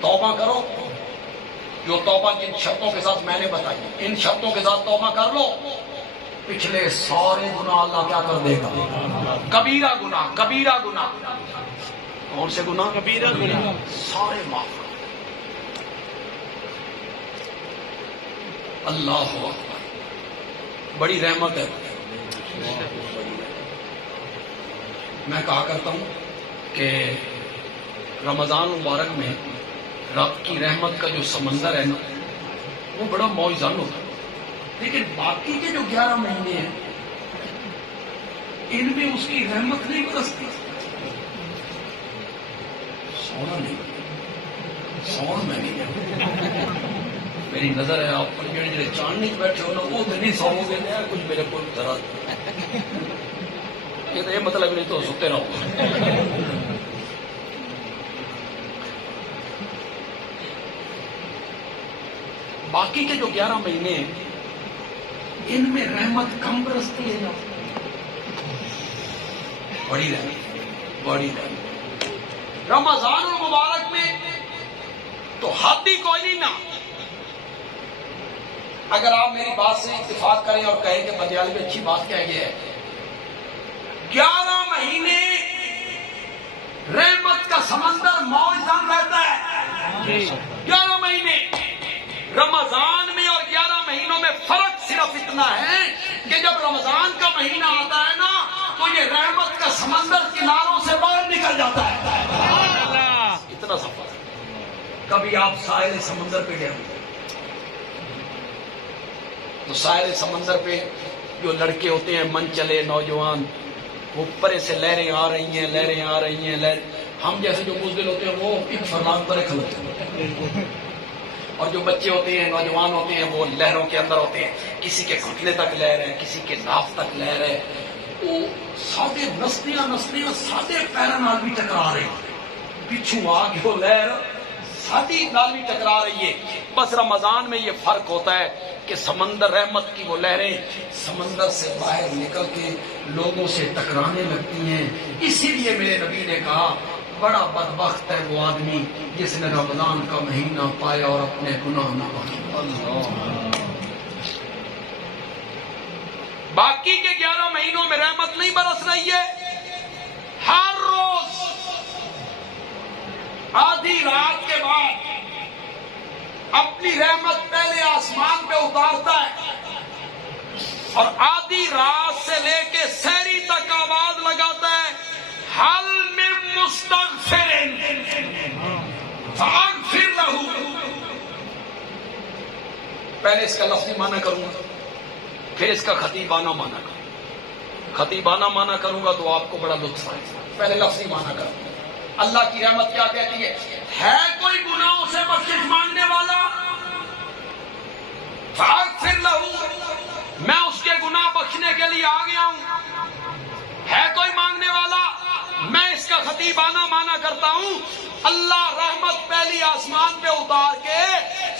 توبہ کرو، جو توبہ جن شرطوں کے ساتھ میں نے بتائی، ان شرطوں کے ساتھ توبہ کر لو، پچھلے سارے گناہ اللہ کیا کر دے گا. کبیرہ گناہ، کبیرہ گناہ، کون سے گناہ؟ کبیرہ گناہ سارے معاف. اللہ اکبر، بڑی رحمت ہے. میں کہا کرتا ہوں کہ رمضان مبارک میں رب کی رحمت کا جو سمندر ہے نا، وہ بڑا موجزن ہوتا ہے. لیکن باقی کے جو 11 مہینے ہیں ان میں اس کی رحمت نہیں برستی. سونا نہیں، سون میں نہیں. میری نظر ہے آپ پر جڑے چاندنی بیٹھے ہو نا، وہ تو نہیں سو گے نا. کچھ میرے کو ذرا یہ تو یہ مطلب نہیں تو سوتے رہو. باقی کے جو 11 مہینے ہیں ان میں رحمت کم برستی ہے. بڑی رحمت، بڑی رحمت. رمضان المبارک میں تو حد ہی کوئی نہیں نا. اگر آپ میری بات سے اتفاق کریں اور کہیں کہ بدیالی میں اچھی بات کہہ گیا ہے، 11 مہینے رحمت کا سمندر موجزن رہتا ہے. 11 مہینے رمضان میں اور 11 مہینوں میں فرق صرف اتنا ہے کہ جب رمضان کا مہینہ آتا ہے نا تو یہ رحمت کا سمندر کناروں سے باہر نکل جاتا ہے. اتنا سا فرق. کبھی آپ ساحل سمندر پہ گئے ہوں تو ساحل سمندر پہ جو لڑکے ہوتے ہیں من چلے نوجوان، وہ پرے سے لہریں آ رہی ہیں، لہریں آ رہی ہیں، لہر. ہم جیسے جو بزدل ہوتے ہیں وہ ایک فرمان پر کھلوتے ہیں، اور جو بچے ہوتے ہیں نوجوان ہوتے ہیں وہ لہروں کے اندر ہوتے ہیں. کسی کے گھٹنے تک لہر ہے، کسی کے ناف تک لہر ہے. وہ سادے نسلیاں نسلیاں سادے پیروں نال بھی ٹکرا رہی، پچھو آ کے وہ لہر سادی نال بھی ٹکرا رہی ہے. بس رمضان میں یہ فرق ہوتا ہے کہ سمندر رحمت کی وہ لہریں سمندر سے باہر نکل کے لوگوں سے ٹکرانے لگتی ہیں. اسی لیے میرے نبی نے کہا بڑا بدبخت ہے وہ آدمی جس نے رمضان کا مہینہ پایا اور اپنے گناہ نہ پائے. باقی کے 11 مہینوں میں رحمت نہیں برس رہی ہے. ہر روز آدھی رات کے بعد اپنی رحمت پہلے آسمان پہ اتارتا ہے اور آدھی رات سے لے کے سحری تک آواز لگاتا ہے، حل من مستغفر فاغفر لہ. پہلے اس کا لفظی معنی کروں گا، پھر اس کا خطیبانہ معنی کروں گا. خطیبانہ معنی کروں گا تو آپ کو بڑا لطف آئے گا. پہلے لفظی معنی کروں گا. اللہ کی رحمت کیا کہتی ہے کوئی گناہوں سے بخشش مانگنے والا فاغفر لہ، میں اس کے گناہ بخشنے کے لیے آ گیا ہوں. ہے کوئی مانگنے والا، میں اس کا خطیبانہ معنی کرتا ہوں. اللہ رحمت پہلی آسمان پہ اتار کے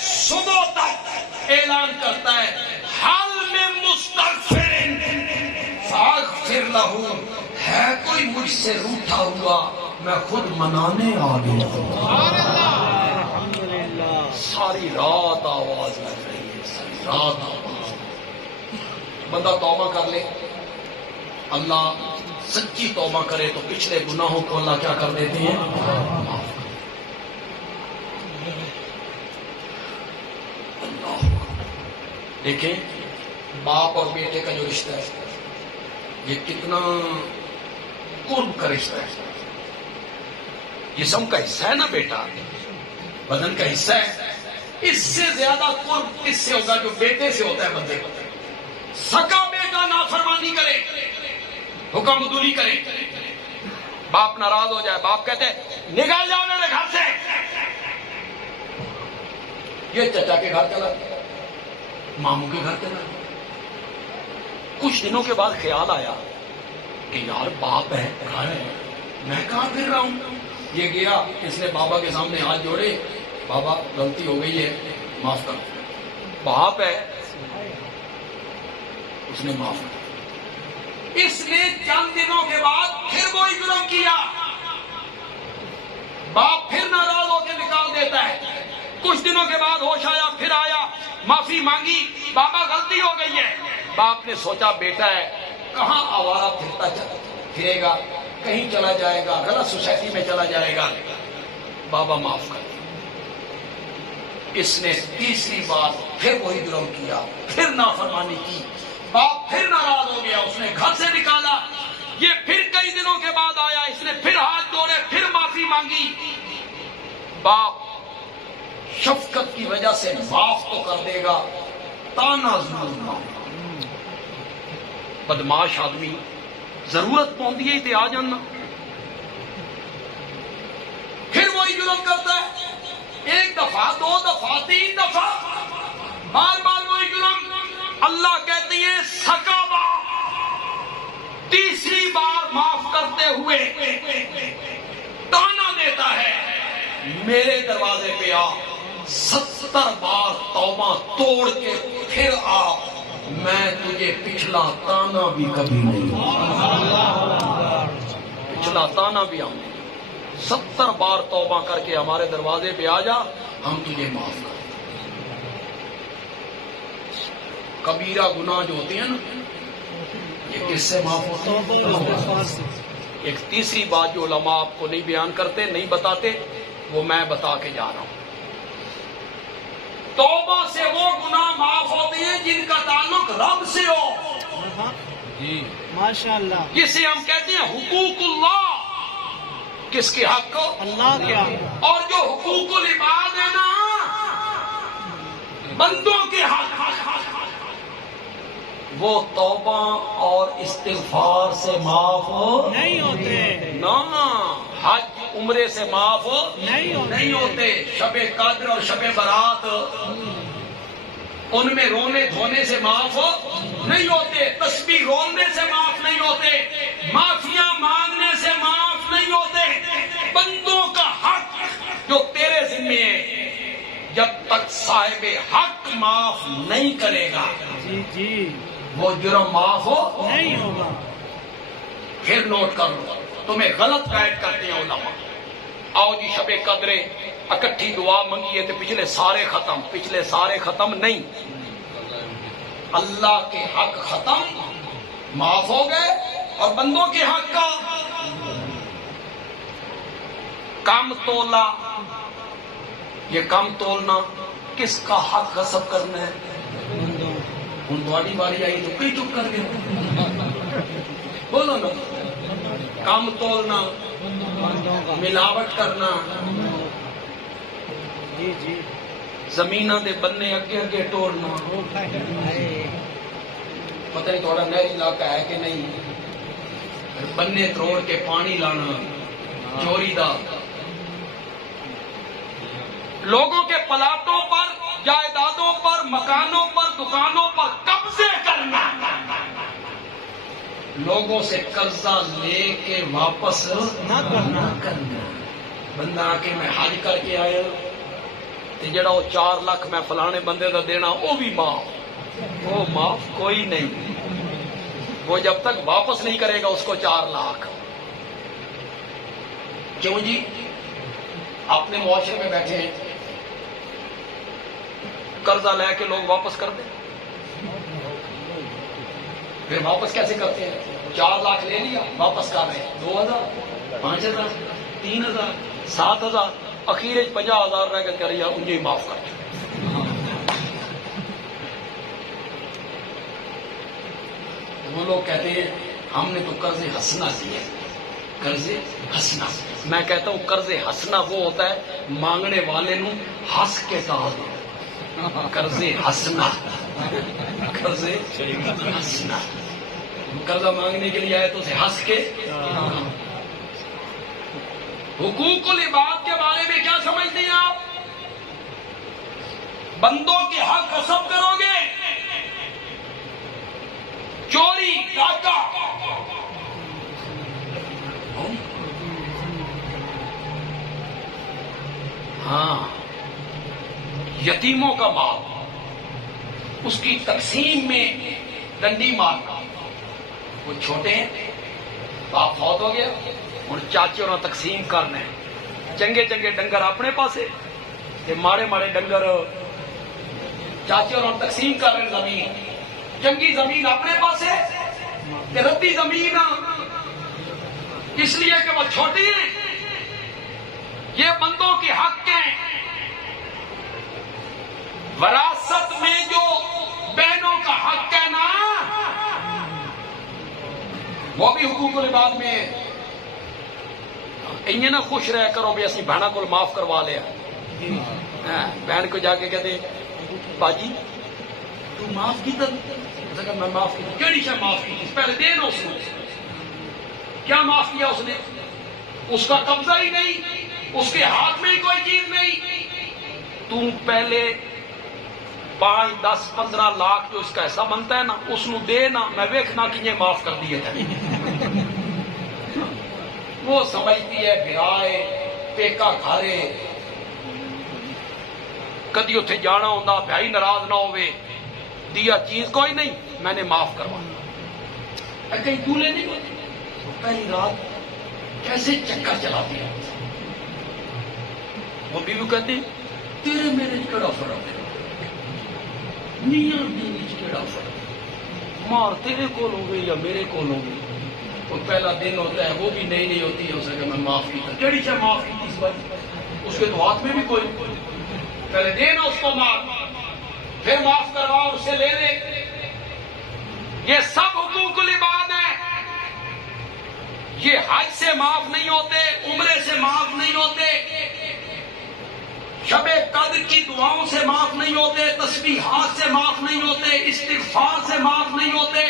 صبح تک اعلان کرتا ہے، حل من مستغفر فاغفر لہ، ہے کوئی مجھ سے روٹھا ہوا، میں خود منانے آ گیا. ساری رات آواز لگ رہی ہے، ساری رات آواز. بندہ توبہ کر لے، اللہ سچی توبہ کرے تو پچھلے گناہوں کو اللہ کیا کر دیتے ہیں، معاف. اللہ دیکھیں باپ اور بیٹے کا جو رشتہ ہے یہ کتنا قرب کا رشتہ ہے. جسم کا حصہ ہے نا بیٹا، بدن کا حصہ ہے. اس سے زیادہ قرب کس سے ہوگا؟ جو بیٹے سے ہوتا ہے بندے کو. سکا بیٹا نافرمانی کرے، حکم عدولی کرے، باپ ناراض ہو جائے، باپ کہتے ہیں نکل جاؤ میرے گھر سے، یہ چچا کے گھر چلا گیا، ماموں کے گھر چلا گیا. کچھ دنوں کے بعد خیال آیا کہ یار باپ ہے، گھر ہے، میں کہاں پھر رہا ہوں. یہ گیا، اس نے بابا کے سامنے ہاتھ جوڑے، بابا غلطی ہو گئی ہے، معاف کرو. باپ ہے اس نے معاف کر. اس نے چند دنوں کے بعد پھر وہی جرم کیا. باپ پھر ناراض ہو کے نکال دیتا ہے. کچھ دنوں کے بعد ہوش آیا, پھر آیا, معافی مانگی, بابا غلطی ہو گئی ہے. باپ نے سوچا بیٹا ہے کہاں آوارہ پھرے گا, کہیں چلا جائے گا, غلط سوسائٹی میں چلا جائے گا, بابا معاف کر دیا. اس نے تیسری بار پھر وہی جرم کیا, پھر نافرمانی کی. باپ پھر ناراض ہو گیا, اس نے گھر سے نکالا. یہ پھر کئی دنوں کے بعد آیا, اس نے پھر ہاتھ جوڑے, پھر معافی مانگی. باپ شفقت کی وجہ سے معاف تو کر دے گا, تانا ضرور مارے. بدماش آدمی ضرورت پوندی ہے تے آ جانا, پھر وہی جرم کرتا ہے. ایک دفعہ, دو دفعہ, تین دفعہ, بار بار وہی جرم. اللہ کہتی ہے سکا باپ. تیسری بار معاف کرتے ہوئے تانا دیتا ہے میرے دروازے پہ آ, 70 بار توبہ توڑ کے پھر آ, میں تجھے پچھلا تانا بھی کبھی نہیں, پچھلا تانا بھی ہم 70 بار توبہ کر کے ہمارے دروازے پہ آ جا, ہم تجھے معاف کر. کبیرہ گناہ جو ہوتے ہیں نا, یہ کس سے معاف ہوتے ہیں؟ ایک تیسری بات جو علماء آپ کو نہیں بیان کرتے, نہیں بتاتے, وہ میں بتا کے جا رہا ہوں. توبہ سے وہ گناہ معاف ہوتے ہیں جن کا تعلق رب سے ہو, جی ماشاء اللہ, جسے ہم کہتے ہیں حقوق اللہ. کس کے حق کو؟ اللہ کیا. اور جو حقوق العباد ہے نا, بندوں کے حق, وہ توبہ اور استغفار سے معاف نہیں ہوتے, نہ, حج عمرے سے معاف نہیں ہوتے. شب قدر اور شب برات ان میں رونے دھونے سے معاف نہیں ہوتے. تسبیح رولنے سے معاف نہیں ہوتے. معافیاں مانگنے سے معاف نہیں ہوتے. بندوں کا حق جو تیرے ذمہ ہے, جب تک صاحب حق معاف نہیں کرے گا جی جی وہ جرم معاف نہیں ہوگا. پھر نوٹ کر لو, تمہیں غلط گائیڈ کرتے ہیں علماء. آؤ جی شب قدرے اکٹھی دعا منگیے تو پچھلے سارے ختم, پچھلے سارے ختم نہیں. اللہ کے حق ختم, معاف ہو گئے, اور بندوں کے حق کا کم تولا. یہ کم تولنا کس کا حق غصب کرنا ہے؟ ہوں تھوڑی باری آئی تو کئی چپ کر گئے, بولو نا. کم تولنا, ملاوٹ کرنا, جی جی زمیناں دے بننے اگے اگے توڑنا. پتہ نہیں تھوڑا نہری علاقہ ہے کہ نہیں, بننے توڑ کے پانی لانا, چوری دا. لوگوں کے پلاٹوں پر, جائیدادوں پر, مکانوں پر, دکانوں پر قبضے کرنا. لوگوں سے قرضہ لے کے واپس نہ کرنا. بندہ آ کے میں حج کر کے آیا, جڑا وہ 4 لاکھ میں فلانے بندے کا دینا وہ بھی معاف, وہ معاف کوئی نہیں. وہ جب تک واپس نہیں کرے گا اس کو 4 لاکھ. کیوں جی؟ اپنے معاشرے میں بیٹھے ہیں, قرضہ لے کے لوگ واپس کر دیں, پھر واپس کیسے کرتے ہیں؟ 4 لاکھ لے لیا, واپس کر رہے ہیں 2000, 5000, 3000, 7000, اخیر 50,000 رہ کے کہہ رہی ہے انہیں معاف کر دیں. وہ لوگ کہتے ہیں ہم نے تو قرض ہنسنا دیا. قرض ہنسنا, میں کہتا ہوں قرض ہنسنا وہ ہوتا ہے مانگنے والے نو ہنس کے ٹال دو. قرض ہنسنا, قرض ہنسنا, قرضہ مانگنے کے لیے آئے تو اسے ہنس کے. حقوق العباد کے بارے میں کیا سمجھتے ہیں آپ؟ بندوں کے حق غصب کرو گے, چوری, ڈاکہ, ہاں, یتیموں کا مال, اس کی تقسیم میں ڈنڈی مارنا. وہ چھوٹے ہیں، باپ فوت ہو گیا، اور چاچے اور تقسیم کرنے چنگے چنگے ڈنگر اپنے پاسے تے ماڑے ماڑے ڈنگر چاچے اور تقسیم کر رہے زمین. چنگی زمین اپنے پاسے تے ردی زمین اس لیے کہ وہ چھوٹی ہیں. یہ بندوں کے حق ہیں. وراثت میں جو بہنوں کا حق ہے نا، وہ بھی حقوق العباد میں انہیں نہ خوش رہ کرو بھی اسی بہنا کو معاف کروا لیا. بہن کو جا کے کہتے باجی تو معاف کی تھا، میں معاف کی کیڑی شے معاف کی تھی؟ پہلے دینا اس نے کیا معاف کیا اس نے؟ اس کا قبضہ ہی نہیں، اس کے ہاتھ میں ہی کوئی چیز نہیں. تم پہلے 5 10 15 لاکھ جو اس کا ایسا بنتا ہے نا اس نو دے نا، میں ویکھنا کہ یہ معاف کر دیے جائے. وہ سمجھتی ہے برائے پیکا کھارے کدی اتنے جانا ہوندا بھائی ناراض نہ ہوئے دیا چیز کوئی نہیں میں نے معاف کروانا. کہیں دولے نہیں ہوتے. پہلی رات کیسے چکر چلا دیا. وہ بیوی کہتی تیرے میرے کیڑا فرق ہے، میاں بیوی کیڑا فرق، مار تیرے کول ہوگی یا میرے کول ہوگی. وہ پہلا دن ہوتا ہے وہ بھی نہیں ہوتی ہے اسے کہ میں معاف کی تھا. کیڑی سے معاف کی تھی اس وقت؟ اس کے تو ہاتھ میں بھی کوئی پہلے دینا اس کو معاف، پھر معاف کروا اور اسے لے لے. یہ سب حقوق العباد ہیں. یہ حج سے معاف نہیں ہوتے، عمرے سے معاف نہیں ہوتے، شب قدر کی دعاؤں سے معاف نہیں ہوتے، تسبیحات سے معاف نہیں ہوتے، استغفار سے معاف نہیں ہوتے،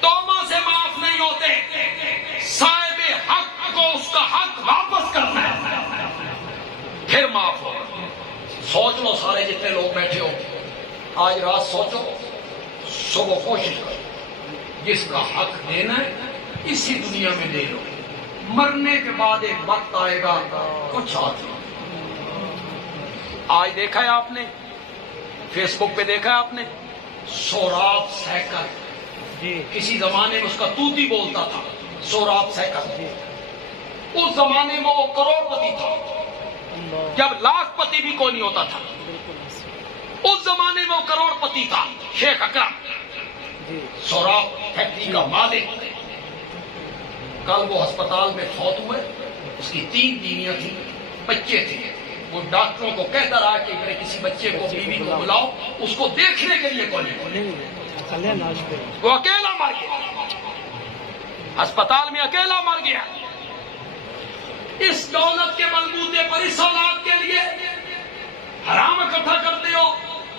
توبہ سے معاف نہیں ہوتے. صاحب حق کو اس کا حق واپس کرنا ہے پھر معاف ہوگا. سوچ لو سارے جتنے لوگ بیٹھے ہو، آج رات سوچو، صبح کوشش کرو جس کا حق دینا ہے اسی دنیا میں دے لو. مرنے کے بعد ایک وقت آئے گا کچھ ہاتھ نہیں. آج دیکھا ہے آپ نے فیس بک پہ دیکھا ہے آپ نے سوراب سیکل، کسی زمانے میں اس کا توتی بولتا تھا سوراب سیکل. اس زمانے میں وہ کروڑ پتی تھا جب لاکھ پتی بھی کوئی نہیں ہوتا تھا. اس زمانے میں وہ کروڑ پتی تھا. شیخ اکرم سوراب فیکٹری کا مالک. کل وہ ہسپتال میں فوت ہوئے. اس کی 3 بیویاں تھیں، بچے تھے. وہ ڈاکٹروں کو کہتا رہا کہ میرے کسی بچے کو بیوی کو بلاؤ، اس کو دیکھنے کے لیے کوئی نہیں. وہ اکیلا مر گیا، ہسپتال میں اکیلا مر گیا. اس دولت کے بلبوتے پر اس اولاد کے لیے حرام اکٹھا کرتے ہو،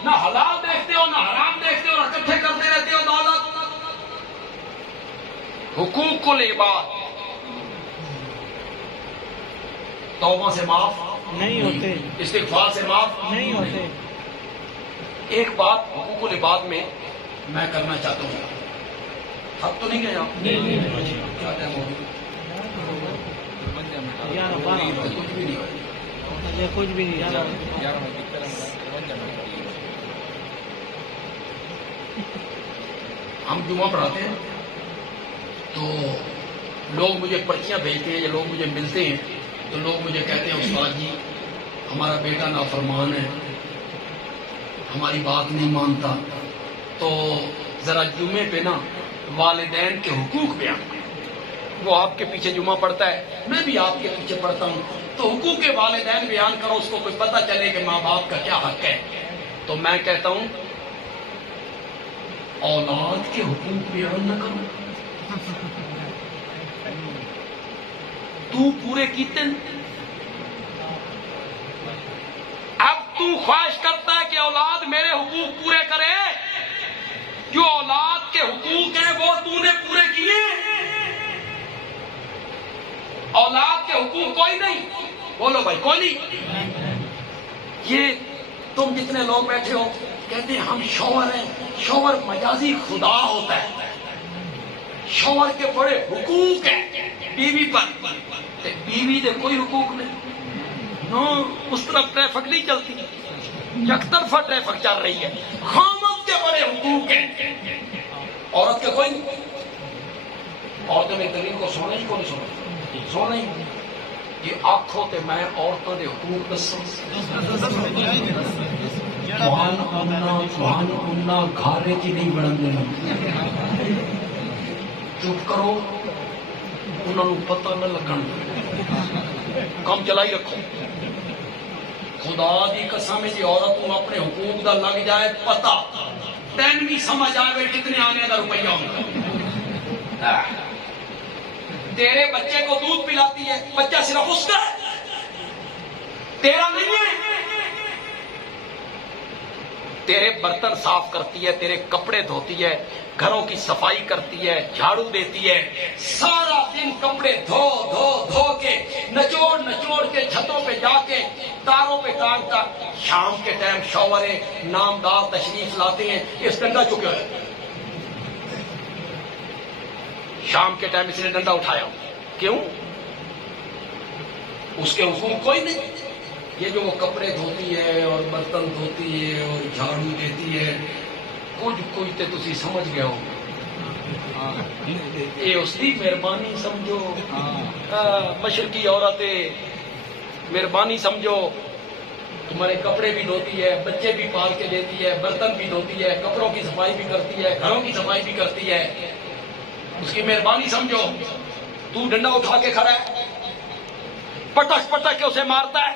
نہ حلال دیکھتے ہو نہ حرام دیکھتے ہو، اور اکٹھے کرتے رہتے ہو دولت. حقوق العباد توبہ سے معاف نہیں ہوتے، استغفار سے معاف نہیں ہوتے. ایک بات حقوق العباد میں میں کرنا چاہتا ہوں. اب تو نہیں گیا کیا ٹائم ہو گیا؟ کچھ بھی نہیں ہوا. یہ کچھ بھی نہیں یار. ہم جمعہ پڑھاتے ہیں تو لوگ مجھے پرچیاں بھیجتے ہیں یا لوگ مجھے ملتے ہیں تو لوگ مجھے کہتے ہیں استاد جی ہمارا بیٹا نافرمان ہے، ہماری بات نہیں مانتا، تو ذرا جمعے پہ نا والدین کے حقوق بیان کریں. وہ آپ کے پیچھے جمعہ پڑھتا ہے، میں بھی آپ کے پیچھے پڑھتا ہوں، تو حقوق کے والدین بیان کرو، اس کو کوئی پتہ چلے کہ ماں باپ کا کیا حق ہے. تو میں کہتا ہوں اولاد کے حقوق بیان نہ کرو. تو پورے کیتے اب تو خواہش کرتا ہے کہ اولاد میرے حقوق پورے کرے. جو اولاد کے حقوق ہیں وہ تو نے پورے کیے. اولاد کے حقوق کوئی نہیں. بولو بھائی کوئی نہیں. یہ تم جتنے لوگ بیٹھے ہو کہتے ہیں ہم شوہر ہیں. شوہر مجازی خدا ہوتا ہے. شوہر کے بڑے حقوق ہیں بیوی پر. بیوی دے کوئی حقوق نہیں. نو اس طرف ٹریفک نہیں چلتی، یک طرفہ ٹریفک چل رہی ہے. خامد کے بڑے حقوق ہیں. عورت کے کوئی نہیں. عورتوں نے دلیل کو سونا ہی کو نہیں سونا سونا ہی. یہ آنکھوں تے میں عورتوں دے حقوق دسوں گھارے چ نہیں بڑھن دینا. چپ کرو, انہوں نے پتہ نہ لگن, کام چلائی رکھو. خدا دی قسم ہے جی عورت کو اپنے حقوق دا لگ جائے پتہ, تین بھی سمجھ آئے کتنے آنے کا روپیہ ہوتا. تیرے بچے کو دودھ پلاتی ہے, بچہ صرف اس کا ہے, تیرا نہیں ہے. تیرے برتن صاف کرتی ہے, تیرے کپڑے دھوتی ہے, گھروں کی صفائی کرتی ہے, جھاڑو دیتی ہے, سارا دن کپڑے دھو دھو دھو کے نچوڑ نچوڑ کے چھتوں پہ جا کے تاروں پہ ٹانگ کا. شام کے ٹائم شاوریں نامدار تشریف لاتے ہیں, اس ڈنڈا چکے ہوئے. شام کے ٹائم اس نے ڈنڈا اٹھایا, کیوں؟ اس کے حقوق کوئی نہیں. یہ جو وہ کپڑے دھوتی ہے اور برتن دھوتی ہے اور جھاڑو دیتی ہے, کچھ تے تسی سمجھ گئے ہو, یہ اس کی مہربانی سمجھو. مشرقی عورتیں مہربانی سمجھو. تمہارے کپڑے بھی دھوتی ہے, بچے بھی پال کے دیتی ہے, برتن بھی دھوتی ہے, کپڑوں کی صفائی بھی کرتی ہے, گھروں کی صفائی بھی کرتی ہے. اس کی مہربانی سمجھو. تو ڈنڈا اٹھا کے کھڑا ہے, پٹک پٹک کے اسے مارتا ہے.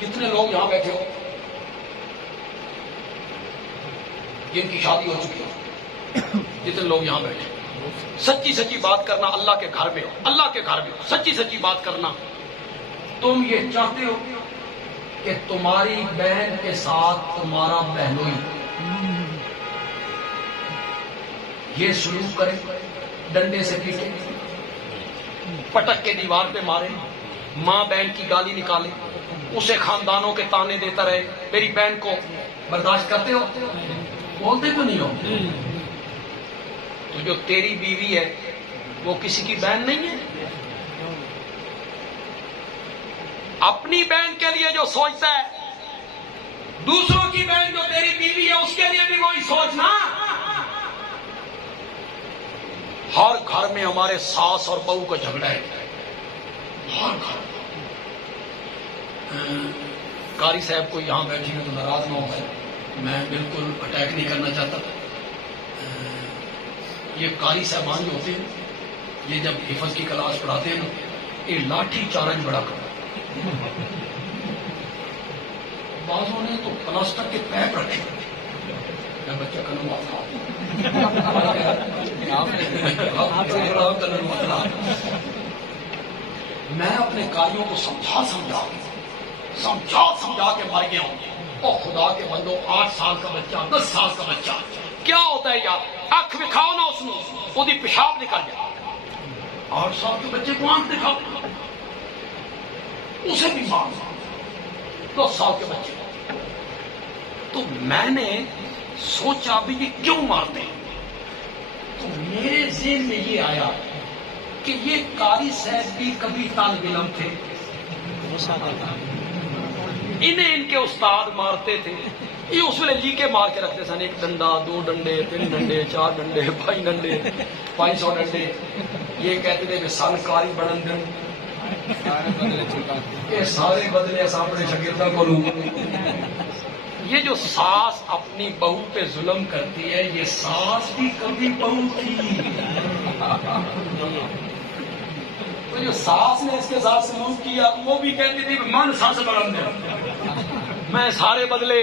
کتنے لوگ یہاں بیٹھے ہو جن کی شادی ہو چکی ہے؟ جتنے لوگ یہاں بیٹھے, سچی سچی بات کرنا. اللہ کے گھر میں ہو, اللہ کے گھر میں ہو, سچی سچی بات کرنا. تم یہ چاہتے ہو کہ تمہاری بہن کے ساتھ تمہارا بہنوئی یہ سلوک کرے, ڈنڈے سے پیٹے, پٹک کے دیوار پہ مارے, ماں بہن کی گالی نکالے, اسے خاندانوں کے تانے دیتا رہے, میری بہن کو برداشت کرتے ہو؟ بولتے تو نہیں ہو. تو جو تیری بیوی ہے وہ کسی کی بہن نہیں ہے؟ اپنی بہن کے لیے جو سوچتا ہے, دوسروں کی بہن جو تیری بیوی ہے اس کے لیے بھی وہی سوچنا. ہر گھر میں ہمارے ساس اور بہو کا جھگڑا ہے, ہر گھر. قاری صاحب کو یہاں بیٹھی میں تو ناراض نہ ہو گئے, میں بالکل اٹیک نہیں کرنا چاہتا. یہ قاری صاحبان جو ہوتے ہیں, یہ جب حفظ کی کلاس پڑھاتے ہیں نا, یہ لاٹھی چارج بڑا کرتے. بعضوں نے تو پلاسٹر کے پیپ رکھے, میں بچہ کا میں اپنے قاریوں کو سمجھا کے مر گیا ہوں. اور خدا کے بندو, 8 سال کا بچہ, 10 سال کا بچہ کیا ہوتا ہے یار؟ آنکھ دکھاؤ نا اس نے, وہ پیشاب نکل جائے. 8 سال کے بچے کو آنکھ دکھاؤ, اسے بھی مار. 10 سال کے بچے. تو میں نے سوچا بھی یہ کیوں مارتے ہیں, تو میرے ذہن میں یہ آیا کہ یہ قاری صاحب بھی کبھی طالب علم تھے, انہیں ان کے استاد مارتے تھے. یہ اس ویلے لیکے مار کے رکھتے سن, 1 ڈنڈا 2 ڈنڈے 3 ڈنڈے 4 ڈنڈے 5 ڈنڈے 500 ڈنڈے. یہ کہتے تھے کہ سن کاری بڑھن دن, یہ سارے بدلے اپنے شاگردوں کو لوں. یہ جو ساس اپنی بہو پہ ظلم کرتی ہے, یہ ساس بھی کبھی بہو تھی. تو جو ساس نے اس کے ساتھ سلوک کیا, وہ بھی کہتی تھی من ساس بڑھن دے, میں سارے بدلے.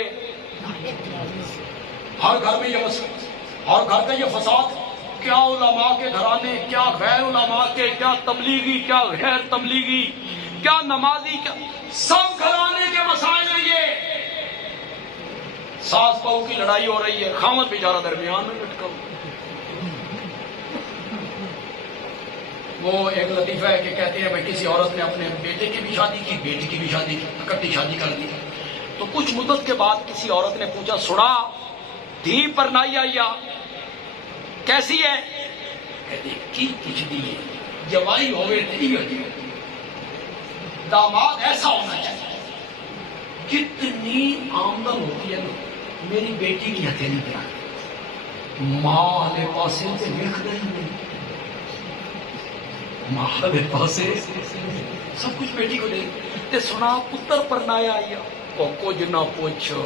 ہر گھر میں یہ ہر گھر کا یہ فساد, کیا علماء کے گھرانے, کیا غیر علماء کے, کیا تبلیغی, کیا غیر تبلیغی, کیا نمازی, کیا سب گھرانے کے مسائل ہیں. یہ ساس بہو کی لڑائی ہو رہی ہے, خامد بیچارہ درمیان میں لٹکا. وہ ایک لطیفہ ہے کہ کہتے ہیں بھائی کسی عورت نے اپنے بیٹے کی بھی شادی کی, بیٹی کی بھی شادی کی, اکٹھی شادی کر دی. تو کچھ مدت کے بعد کسی عورت نے پوچھا, سنا دھی پر نائی آئی کیسی ہے؟ کہتے کی پچھلی ہے, جوائی ہوئے تھی, داماد ایسا ہونا چاہیے. کتنی آمدن ہوتی ہے نا, میری بیٹی کی ہتھیلی پہ ماں والے پاسے سے ویکھ نہیں، ماں والے پاسے سب کچھ بیٹی کو دے تے سنا پتر پر نہ آئی او کچھ نہ پوچھو،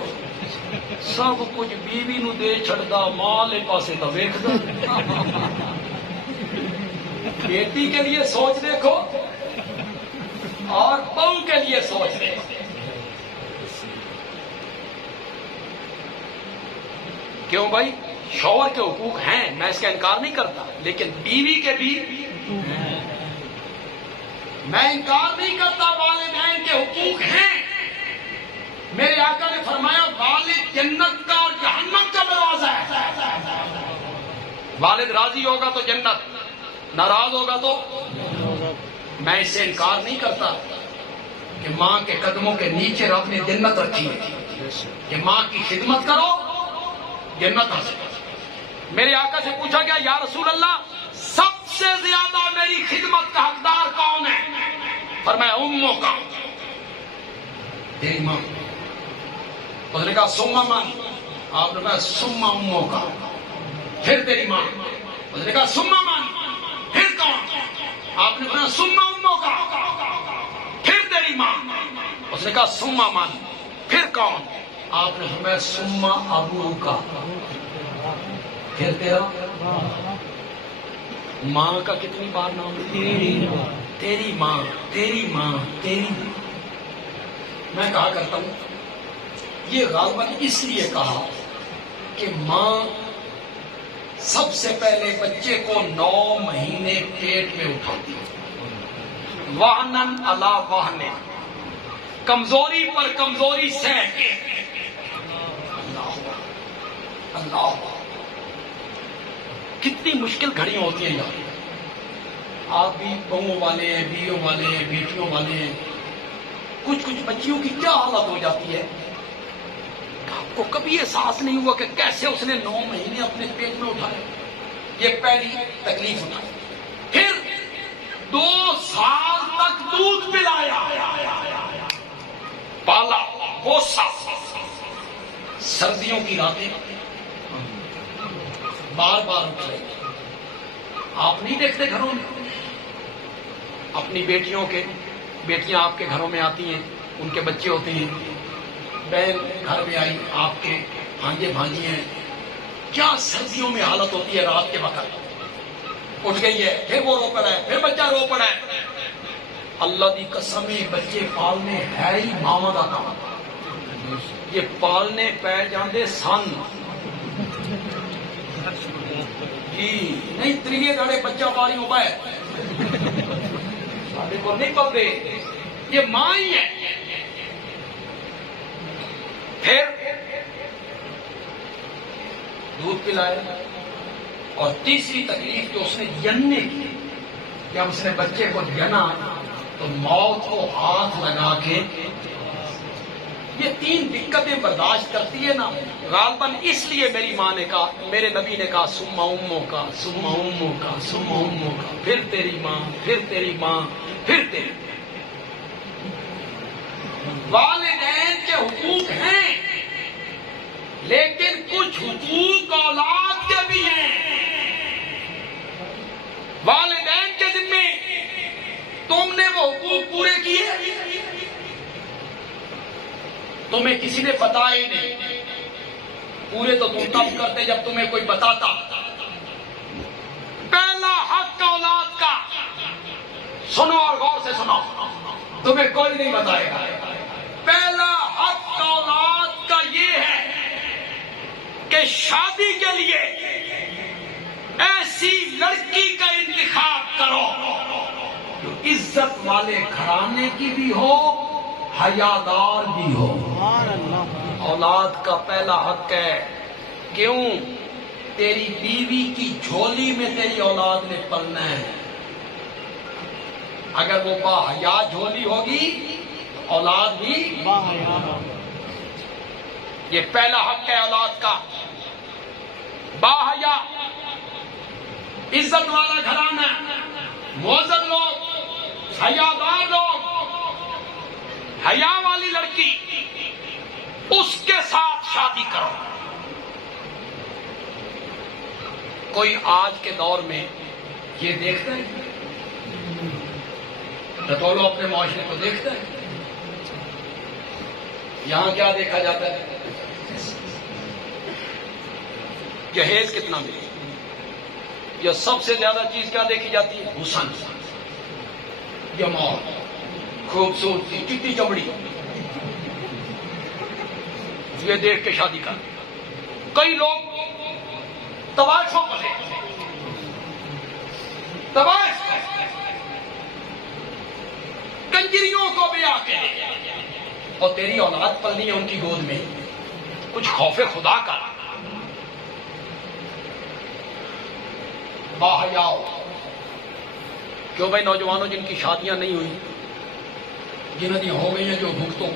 سب کچھ بیوی نو دے چھڑدا، ماں والے پاسے تو ویکھدا۔ بیٹی کے لیے سوچ دیکھو اور بہو کے لیے سوچ دیکھو۔ کیوں بھائی؟ شوہر کے حقوق ہیں، میں اس کا انکار نہیں کرتا، لیکن بیوی کے بھی میں انکار نہیں کرتا، والدین کے حقوق ہیں۔ میرے آقا نے فرمایا والد جنت کا اور جہنم کا دروازہ ہے۔ والد راضی ہوگا تو جنت، ناراض ہوگا تو میں اس سے انکار نہیں کرتا کہ ماں کے قدموں کے نیچے رب نے جنت رکھی ہے، کہ ماں کی خدمت کرو جنت حاصل کرو۔ میرے آقا سے پوچھا گیا یا رسول اللہ سب سے زیادہ میری خدمت کا حقدار کون ہے؟ فرمایا اموں کا، تیری ماں۔ اس نے کہا سما من، آپ نے کہا سما اموں کا، پھر تیری ماں۔ اس نے کہا سما من، پھر کون؟ آپ نے کہا سما اموں کا، پھر تیری ماں۔ اس نے کہا سما من، پھر کون؟ آپ نے فرمایا سما ابو کا، پھر تیرا۔ ماں کا کتنی بار نام لیا؟ تیری ماں، تیری ماں، تیری ماں۔ میں کہا کرتا ہوں یہ غالباً اس لیے کہا کہ ماں سب سے پہلے بچے کو 9 مہینے پیٹ میں اٹھاتی ہے، وہنن علی وہن، کمزوری پر کمزوری سہ کے۔ اللہ کتنی مشکل گھڑیاں ہوتی ہیں یار۔ آپ بھی بہووں والے ہیں، بیویوں والے ہیں، بیٹیوں والے ہیں، کچھ بچیوں کی کیا حالت ہو جاتی ہے، آپ کو کبھی احساس نہیں ہوا کہ کیسے اس نے 9 مہینے اپنے پیٹ میں اٹھائے۔ یہ پہلی تکلیف اٹھائی، پھر 2 سال تک دودھ پلایا، پالا پوسا، سردیوں کی راتیں بار بار اٹھ رہے۔ آپ نہیں دیکھتے گھروں میں اپنی بیٹیاں آپ کے گھروں میں آتی ہیں، ان کے بچے ہوتے ہیں، بہن گھر میں آئی، آپ کے بھانجے بھانجی ہیں، کیا سردیوں میں حالت ہوتی ہے۔ رات کے وقت اٹھ گئی ہے، پھر وہ رو پڑا ہے، پھر بچہ رو پڑا ہے۔ اللہ دی قسم بچے پالنے ہے ہی ماواں دا کام، یہ پالنے پہ جاندے سن جی نہیں، 3 دڑے بچہ پاری ہو پائے سارے کو نہیں پلتے، یہ ماں ہی ہے۔ پھر دودھ پلائے، اور تیسری تکلیف جو اس نے جننے کی، جب اس نے بچے کو جنا تو موت کو ہاتھ لگا کے یہ 3 دقتیں برداشت کرتی ہے نا، غالباً اس لیے میری ماں نے کہا، میرے نبی نے کہا سما اموں کا، سما اموں کا، سما اموں کا، پھر تیری ماں، پھر تیری ماں، پھر تیری۔ والدین کے حقوق ہیں، لیکن کچھ حقوق اولاد کے بھی ہیں۔ والدین کے ذمے تم نے وہ حقوق پورے کیے؟ تمہیں کسی نے بتایا ہی نہیں، پورے تو تم تب کرتے جب تمہیں کوئی بتاتا۔ پہلا حق اولاد کا، سنو اور غور سے سنو، تمہیں کوئی نہیں بتائے گا۔ پہلا حق اولاد کا یہ ہے کہ شادی کے لیے ایسی لڑکی کا انتخاب کرو جو عزت والے گھرانے کی بھی ہو، حیادار بھی ہو۔ اولاد کا پہلا حق ہے، کیوں؟ تیری بیوی کی جھولی میں تیری اولاد نے پلنا ہے، اگر وہ باحیا جھولی ہوگی تو اولاد بھی باحیا۔ یہ پہلا حق ہے اولاد کا، باحیا، عزت والا گھرانہ، معزز لوگ، حیادار لوگ، حیا والی لڑکی، اس کے ساتھ شادی کرو. کوئی آج کے دور میں یہ دیکھتا ہے؟ ٹٹولو اپنے معاشرے کو دیکھتا ہے. یہاں کیا دیکھا جاتا ہے؟ جہیز کتنا ملے. یہ سب سے زیادہ چیز کیا دیکھی جاتی ہے؟ حسن، جمال، خوبصورتی، چٹی چمڑی. یہ دیکھ کے شادی کر. کئی لوگ تباشوں کو لے تباش کنجریوں کو بھی آ کے اور تیری اولاد پلنی ہے ان کی گود میں. کچھ خوف خدا کا. باحیاؤ. کیوں بھائی نوجوانوں جن کی شادیاں نہیں ہوئی، جنہوں کی ہو گئی ہیں جو بھگتوں،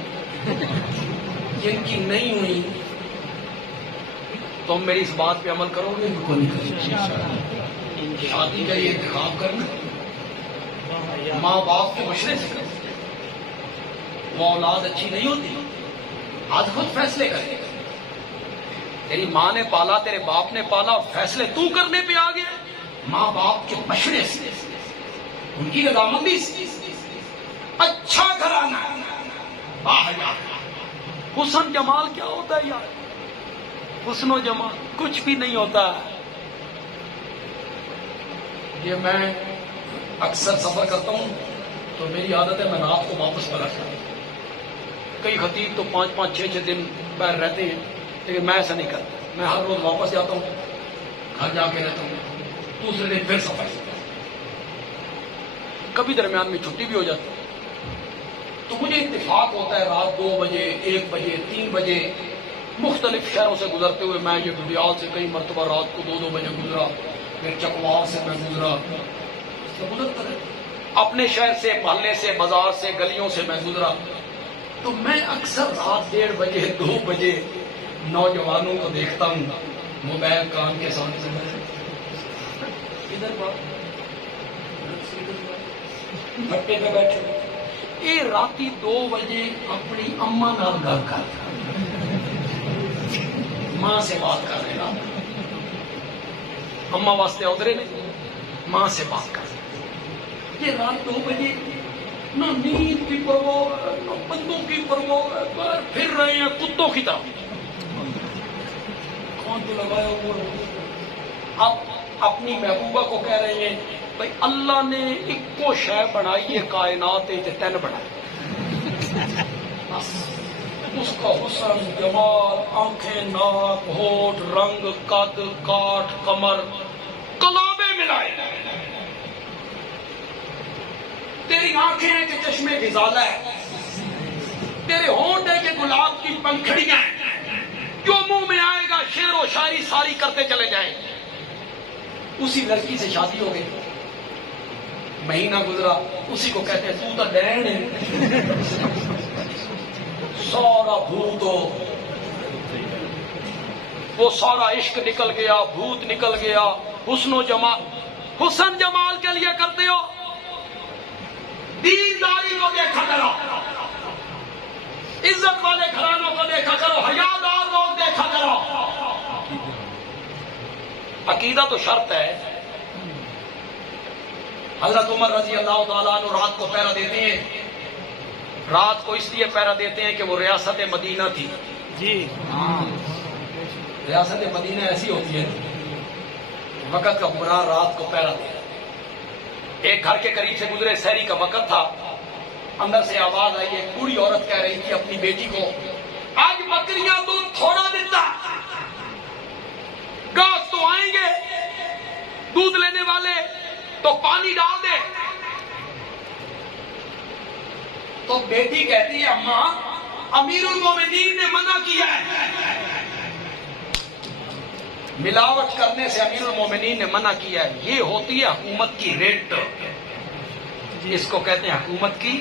جن کی نہیں ہوئی، تم میری اس بات پہ عمل کرو گے؟ کو نہیں کرو. شادی کا یہ انتخاب کرنا ماں باپ کے مشورے سے کرنا. وہ اولاد اچھی نہیں ہوتی، آج خود فیصلے کرے. تیری ماں نے پالا، تیرے باپ نے پالا، فیصلے تو کرنے پہ آ گیا ماں باپ کے مشورے سے، ان کی رضامندی سے. اچھا گھرانہ، باحیا. حسن جمال کیا ہوتا ہے یار؟ حسن و جمال کچھ بھی نہیں ہوتا. یہ میں اکثر سفر کرتا ہوں تو میری عادت ہے میں رات کو واپس پلٹتا ہوں. کئی خطیب تو 5-5 6 دن باہر رہتے ہیں، لیکن میں ایسا نہیں کرتا. میں ہر روز واپس جاتا ہوں، گھر جا کے رہتا ہوں، دوسرے دن پھر سفر. کبھی درمیان میں چھٹی بھی ہو جاتی ہے. تو مجھے اتفاق ہوتا ہے رات 2 بجے 1 بجے 3 بجے مختلف شہروں سے گزرتے ہوئے. میں یہ بڈیال سے کئی مرتبہ رات کو 2 بجے گزرا، پھر چکوال سے میں گزرا. گزرتا رہے اپنے شہر سے، محلے سے، بازار سے، گلیوں سے میں گزرا. تو میں اکثر رات 1:30 بجے 2 بجے نوجوانوں کو دیکھتا ہوں موبائل کان کے سامنے ادھر بھٹے پہ بیٹھے. یہ راتی 2 بجے اپنی اما نال گل کر، ماں سے بات کر رہے. اما واسطے ادھرے نے، ماں سے بات کر. یہ رات 2 بجے نہ نیند کی پرواہ ہے، نہ بندوں کی پرواہ ہے، باہر پھر رہے ہیں کتوں کی طرح. کون تو لگایا ہوا؟ اب اپنی محبوبہ کو کہہ رہے ہیں بھائی اللہ نے ایک کو شے بنائی ہے کائنات 3 بنائی. اس کا حسن، جمال، آنکھیں، ناک، ہونٹ، رنگ، قد، کاٹ، کمر، کلابے ملائے. تیری آنکھیں ہیں کہ چشمے کی زالہ ہے، تیرے ہونٹ ہے کہ گلاب کی پنکھڑیاں ہیں. جو منہ میں آئے گا شعر و شاعری ساری کرتے چلے جائیں. اسی لڑکی سے شادی ہو گئی، مہینہ گزرا، اسی کو کہتے ہیں تو ڈین ہے، سارا بھوت ہو. وہ سارا عشق نکل گیا، بھوت نکل گیا. حسن و جمال، حسن جمال کے لیے کرتے ہو. دینداری کو دیکھا کرو، عزت والے گھرانوں کو دیکھا کرو، حیادار لوگ دیکھا کرو. عقیدہ تو شرط ہے. حضرت عمر رضی اللہ تعالیٰ عنہ رات کو پہرا دیتے ہیں. رات کو اس لیے پہرا دیتے ہیں کہ وہ ریاست مدینہ تھی. جی ریاست مدینہ ایسی ہوتی ہے وقت کا حکمران رات کو پہرا دے. ایک گھر کے قریب سے گزرے، سحری کا وقت تھا. اندر سے آواز آئی. ایک بوڑھی عورت کہہ رہی تھی اپنی بیٹی کو آج بکریاں دودھ تھوڑا دیتا، گاس تو آئیں گے دودھ لینے والے تو پانی ڈال دے. تو بیٹی کہتی ہے اماں امیر المومنین نے منع کیا ہے، ملاوٹ کرنے سے امیر المومنین نے منع کیا ہے. یہ ہوتی ہے حکومت کی ریٹ، اس کو کہتے ہیں حکومت کی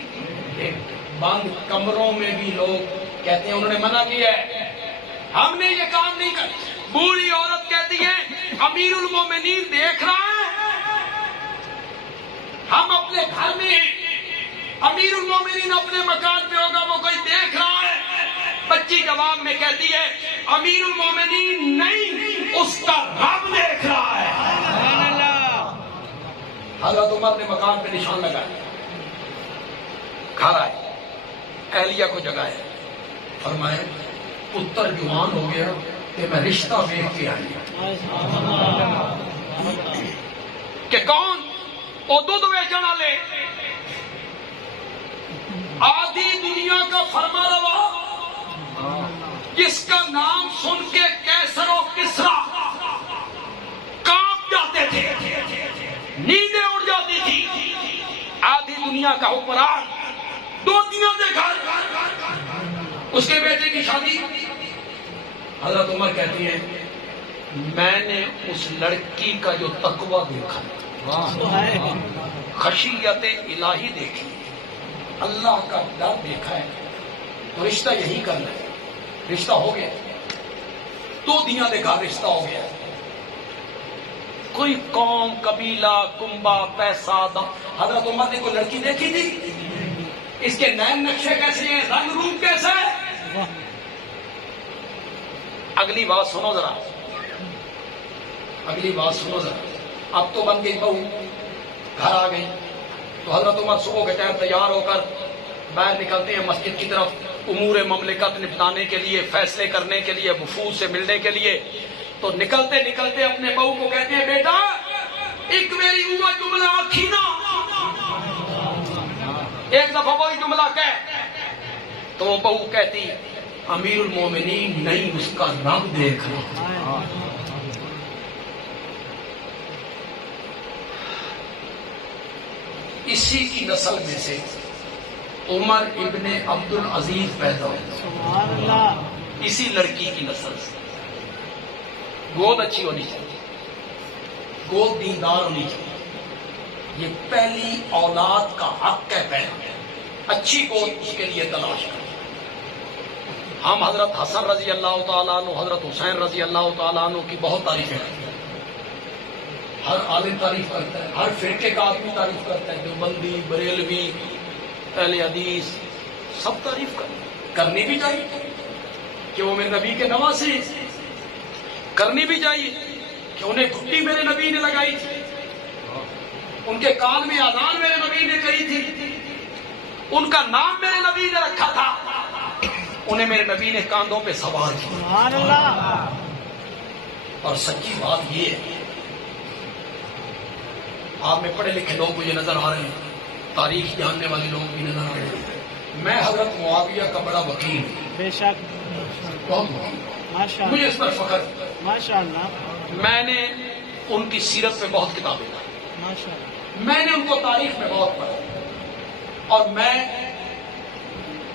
ریٹ. بند کمروں میں بھی لوگ کہتے ہیں انہوں نے منع کیا ہے، ہم نے یہ کام نہیں کر. بوڑھی عورت کہتی ہے امیر المومنین دیکھ رہا ہے، ہم اپنے گھر میں ہیں، امیر المومنین اپنے مکان پہ ہوگا، وہ کوئی دیکھ رہا ہے. بچی جواب میں کہتی ہے امیر المومنین نہیں، اس کا رب دیکھ رہا ہے۔ سبحان اللہ۔ حضرت عمر نے مکان پہ نشان لگایا، گھر آئے، اہلیہ کو جگایا، فرمایا پتر جوان ہو گیا کہ میں رشتہ دیکھ کے آئی کہ کون او دودھ ویچن والے آدھی دنیا کا فرما روا جس کا نام سن کے کیسر و کسرا کانپ جاتے تھے، نیندیں اڑ جاتی تھی، آدھی دنیا کا حکمران، دو دنیا دے گھر، اس کے بیٹے کی شادی۔ حضرت عمر کہتی ہیں میں نے اس لڑکی کا جو تقوی دیکھا، خشیت الہی دیکھی، اللہ کا ڈر دیکھا ہے، تو رشتہ یہی کرنا ہے۔ رشتہ ہو گیا، دو دنیا دے گھر رشتہ ہو گیا۔ کوئی قوم، قبیلہ، کنبہ، پیسہ، حضرت عمر نے کوئی لڑکی دیکھی تھی؟ اس کے نین نقشے کیسے ہیں، رنگ روپ کیسا ہے؟ اگلی بات سنو ذرا، اگلی بات سنو ذرا۔ اب تو بن گئی بہو، گھر آ گئی، تو حضرت عمر صبح کے ٹائم تیار ہو کر باہر نکلتے ہیں مسجد کی طرف، امور مملکت نپٹانے کے لیے، فیصلے کرنے کے لیے، وفود سے ملنے کے لیے۔ تو نکلتے نکلتے اپنے بہو کو کہتے ہیں بیٹا ایک میری وہ جملہ آکھی نا، ایک دفعہ وہی جملہ کہہ، تو وہ بہو کہتی امیر المومنین نہیں، اس کا رب دیکھ رہا۔ اسی کی نسل میں سے عمر ابن عبد العزیز پیدا ہوئے، سبحان اللہ۔ اسی لڑکی کی نسل سے۔ گود اچھی ہونی چاہیے، گود دیندار ہونی چاہیے، یہ پہلی اولاد کا حق ہے پہلا، اچھی گود اس کے لیے تلاش کریں۔ ہم حضرت حسن رضی اللہ تعالیٰ عنہ، حضرت حسین رضی اللہ تعالیٰ عنہ کی بہت تعریفیں کرتے ہیں، ہر عالم تعریف کرتا ہے، ہر فرقے کا آدمی تعریف کرتا ہے، دیوبندی، بریلوی، اہل حدیث، سب تعریف کرنی بھی چاہیے کہ وہ میرے نبی کے نواسے، کرنی بھی چاہیے کہ انہیں گھٹی میرے نبی نے لگائی تھی، ان کے کان میں اذان میرے نبی نے کہی تھی، ان کا نام میرے نبی نے رکھا تھا، انہیں میرے نبی نے کاندھوں پہ سوار کیا۔ سبحان اللہ۔ اور سچی بات یہ ہے، آپ میں پڑھے لکھے لوگ مجھے نظر آ رہے ہیں، تاریخ جاننے والے لوگ بھی نظر آ رہے ہیں، میں حضرت معاویہ کا بڑا وکیل ہوں، بے شک، بہت وکیل، ماشاء مجھے اللہ، اس پر فخر ہے۔ ماشاء اللہ، میں نے ان کی سیرت پہ بہت کتابیں پڑھی، ماشاء اللہ، میں نے ان کو تاریخ میں بہت پڑھا، اور میں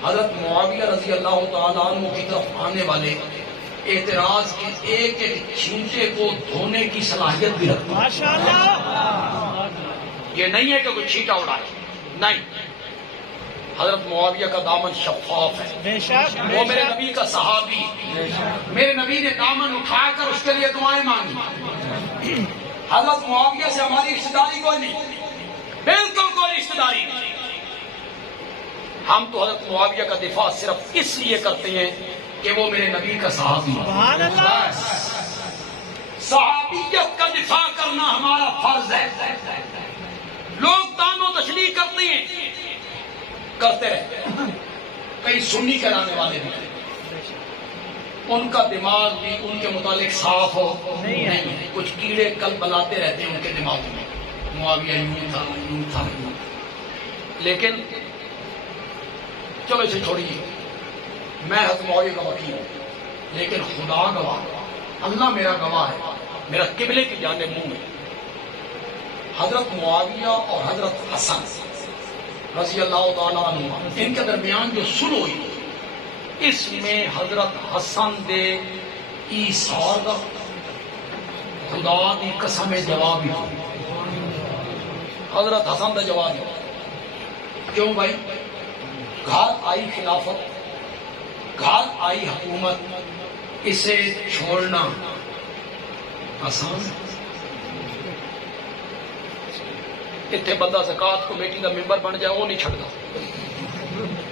حضرت معاویہ رضی اللہ تعالیٰ عنہ کی طرف آنے والے اعتراض کے ایک ایک چھینٹے کو دھونے کی صلاحیت بھی رکھتا ہوں۔ ماشاء اللہ، یہ نہیں ہے کہ کوئی چھینٹا اڑائے، نہیں، حضرت معاویہ کا دامن شفاف ہے، بے شک، وہ میرے نبی کا صحابی، میرے نبی نے دامن اٹھا کر اس کے لیے دعائیں مانگی۔ حضرت معاویہ سے ہماری رشتہ داری کوئی نہیں، بالکل کوئی رشتہ داری نہیں، ہم تو حضرت معاویہ کا دفاع صرف اس لیے کرتے ہیں کہ وہ میرے نبی کا صحابی ہے، سبحان اللہ، صحابیت کا دفاع کرنا ہمارا فرض ہے۔ لوگ تان و تشریح کرتے ہیں، کرتے رہتے ہیں، کئی سنی کرانے والے بھی ہیں، ان کا دماغ بھی ان کے متعلق صاف ہو نہیں ہے، کچھ کیڑے کل بلاتے رہتے ہیں ان کے دماغ میں، معاویہ یوں تھا، یوں تھا، یوں تھا۔ لیکن چلو اسے چھوڑیے، میں حضرت معاویہ کا وکیل ہوں، لیکن خدا گواہ، اللہ میرا گواہ ہے، میرا قبلے کی جانب منہ ہے، حضرت معاویہ اور حضرت حسن رضی اللہ تعالیٰ عنہ ان کے درمیان جو صلح ہوئی، اس میں حضرت حسن دے ایثار دا خدا دی قسم جواب ہی، حضرت حسن دا جواب ہی، کیوں بھائی؟ گھر آئی خلافت، گھر آئی حکومت، اسے چھوڑنا آسان ہے؟ اتنے بندہ زکات کمیٹی کا ممبر بن جائے وہ نہیں چھڑتا،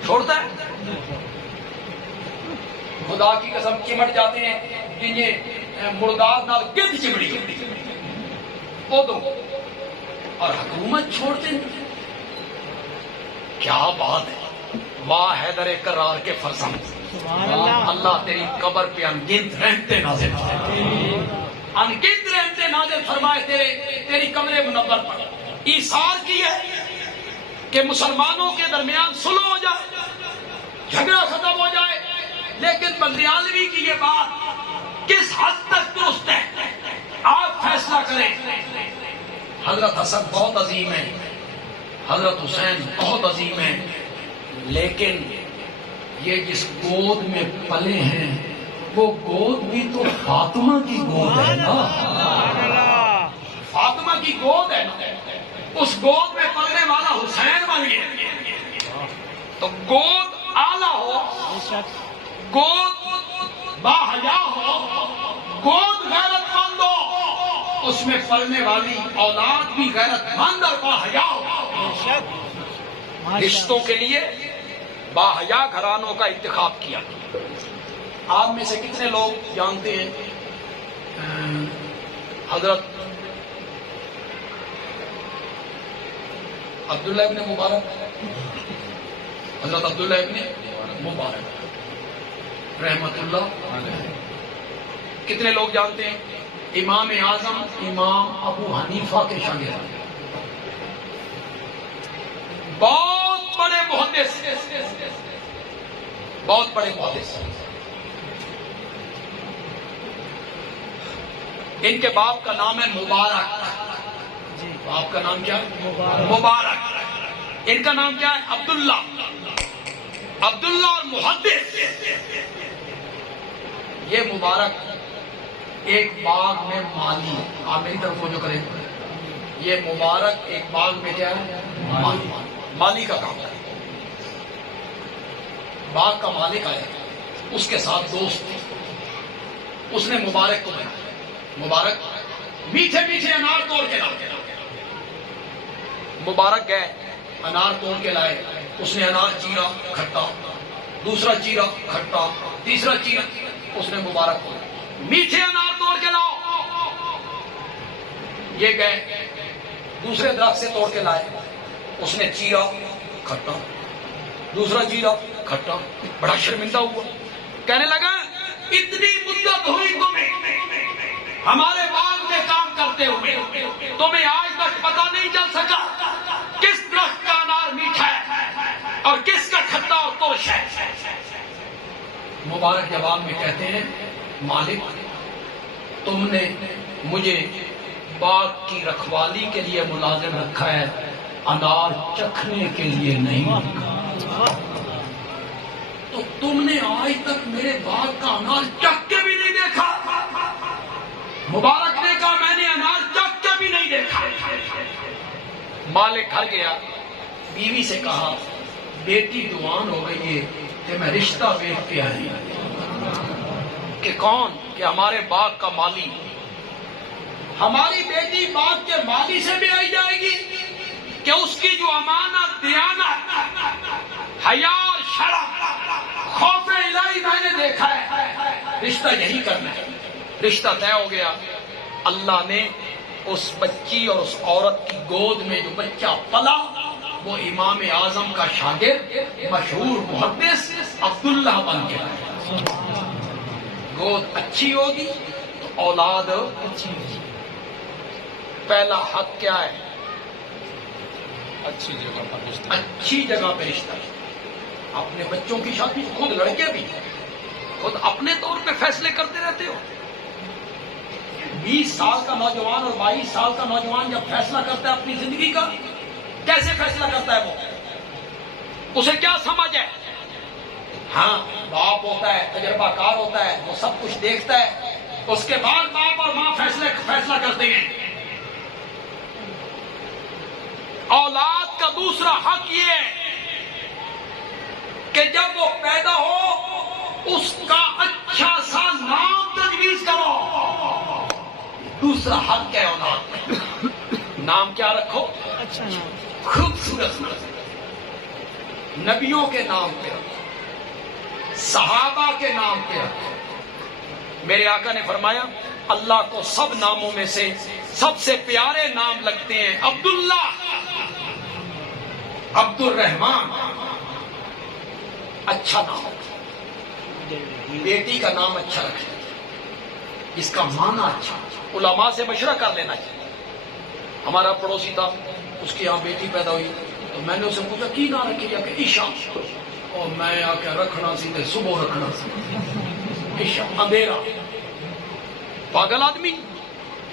چھوڑتا ہے؟ خدا کی قسم چمٹ جاتے ہیں جنہیں مردار نال گد چمڑی ادو اور حکومت چھوڑتے ہیں. کیا بات ہے. واہ حیدر کرار کے فرزند. سبحان اللہ. اللہ تیری قبر پہ انگنت رحمتیں نازل فرمائے. انگنت رحمتیں نازل فرمائے تیری قبر منور پر. ایثار کی ہے کہ مسلمانوں کے درمیان صلح ہو جائے, جھگڑا ختم ہو جائے, لیکن بندیالوی کی یہ بات کس حد تک درست ہے آپ فیصلہ کریں. حضرت حسن بہت عظیم ہے, حضرت حسین بہت عظیم ہے, لیکن یہ جس گود میں پلے ہیں وہ گود بھی تو فاطمہ کی گود ہے نا. فاطمہ کی گود ہے نا. اس گود میں پلنے والا حسین بن گیا. تو گود اعلیٰ ہو, گود باحیا ہو, گود غیرت مند ہو, اس میں پلنے والی اولاد بھی غیرت مند اور باحیا ہو. رشتوں کے لیے باحیا گھرانوں کا انتخاب کیا. آپ میں سے کتنے لوگ جانتے ہیں حضرت عبداللہ ابن مبارک, حضرت عبداللہ ابن مبارک رحمت اللہ. کتنے لوگ جانتے ہیں امام اعظم امام ابو حنیفہ کے شاگرد, بہت بڑے محدث, بہت بڑے محدث. ان کے باپ کا نام ہے مبارک. باپ کا نام کیا ہے؟ مبارک. ان کا نام کیا ہے؟ عبداللہ. عبداللہ اور محدث. یہ مبارک ایک باغ میں مالی. آپ میری طرف جو کریں, یہ مبارک ایک باغ میں کیا ہے؟ مالی. مالی کا کام ہے. باغ کا مالک آیا, اس کے ساتھ دوست تھے, اس نے مبارک کو بنایا. مبارک میٹھے میٹھے انار توڑ کے لائے. مبارک گئے انار توڑ کے لائے. اس نے انار چیرا کھٹا, دوسرا چیرا کھٹا, تیسرا چیرا. اس نے مبارک کو میٹھے انار توڑ کے لاؤ. یہ گئے دوسرے درخت سے توڑ کے لائے. اس نے چیرا کھٹا, دوسرا چیرا کھٹا. بڑا شرمندہ ہوا, کہنے لگا اتنی مدت ہوئی تمہیں ہمارے باغ میں کام کرتے ہوئے, تمہیں آج تک پتہ نہیں چل سکا کس درخت کا انار میٹھا ہے اور کس کا کھٹا اور ترش ہے. مبارک جواب میں کہتے ہیں مالک, تم نے مجھے باغ کی رکھوالی کے لیے ملازم رکھا ہے, انار چکھنے کے لیے نہیں رکھا. تو تم نے آج تک میرے باغ کا انار چکھ کے بھی نہیں دیکھا. مبارک نے کہا میں نے انار چکھ کے بھی نہیں دیکھا. مالک گھر گیا, بیوی سے کہا بیٹی جوان ہو گئی ہے کہ میں رشتہ دیکھ کے آئی. کہ کون؟ کہ ہمارے باغ کا مالی. ہماری بیٹی باغ کے مالی سے بھی آئی جائے گی کہ اس کی جو امانت دیانت حیا اور شرف خوف الہی میں نے دیکھا ہے, رشتہ یہی کرنا ہے. رشتہ طے ہو گیا. اللہ نے اس بچی اور اس عورت کی گود میں جو بچہ پلا وہ امام اعظم کا شاگرد مشہور محدث عبداللہ بن گیا. گود اچھی ہوگی تو اولاد اچھی ہوگی. پہلا حق کیا ہے؟ اچھی جگہ پر رشتہ. اچھی جگہ پہ رشتہ. اپنے بچوں کی شادی خود لڑکے بھی خود اپنے طور پہ فیصلے کرتے رہتے ہو. 20 سال کا نوجوان اور 22 سال کا نوجوان جب فیصلہ کرتا ہے اپنی زندگی کا, کیسے فیصلہ کرتا ہے وہ؟ اسے کیا سمجھ ہے؟ ہاں باپ ہوتا ہے, تجربہ کار ہوتا ہے, وہ سب کچھ دیکھتا ہے. اس کے بعد باپ اور ماں فیصلہ کرتے ہیں. اولاد کا دوسرا حق یہ ہے کہ جب وہ پیدا ہو اس کا اچھا سا نام تجویز کرو. دوسرا حق ہے اولاد میں. نام کیا رکھو؟ اچھا نام, خوبصورت نام. نبیوں کے نام پہ رکھو, صحابہ کے نام پہ رکھو. میرے آقا نے فرمایا اللہ کو سب ناموں میں سے سب سے پیارے نام لگتے ہیں عبداللہ، عبد الرحمان. اچھا نام، بیٹی کا نام اچھا رکھے، اس کا معنی اچھا. علماء سے مشورہ کر لینا چاہیے. ہمارا پڑوسی تھا، اس کی یہاں بیٹی پیدا ہوئی تو میں نے اسے پوچھا کی نام رکھی؟ کہ عشا. اور میں آ کے رکھنا سیدھے صبح رکھنا سی عشا، اندھیرا. پاگل آدمی،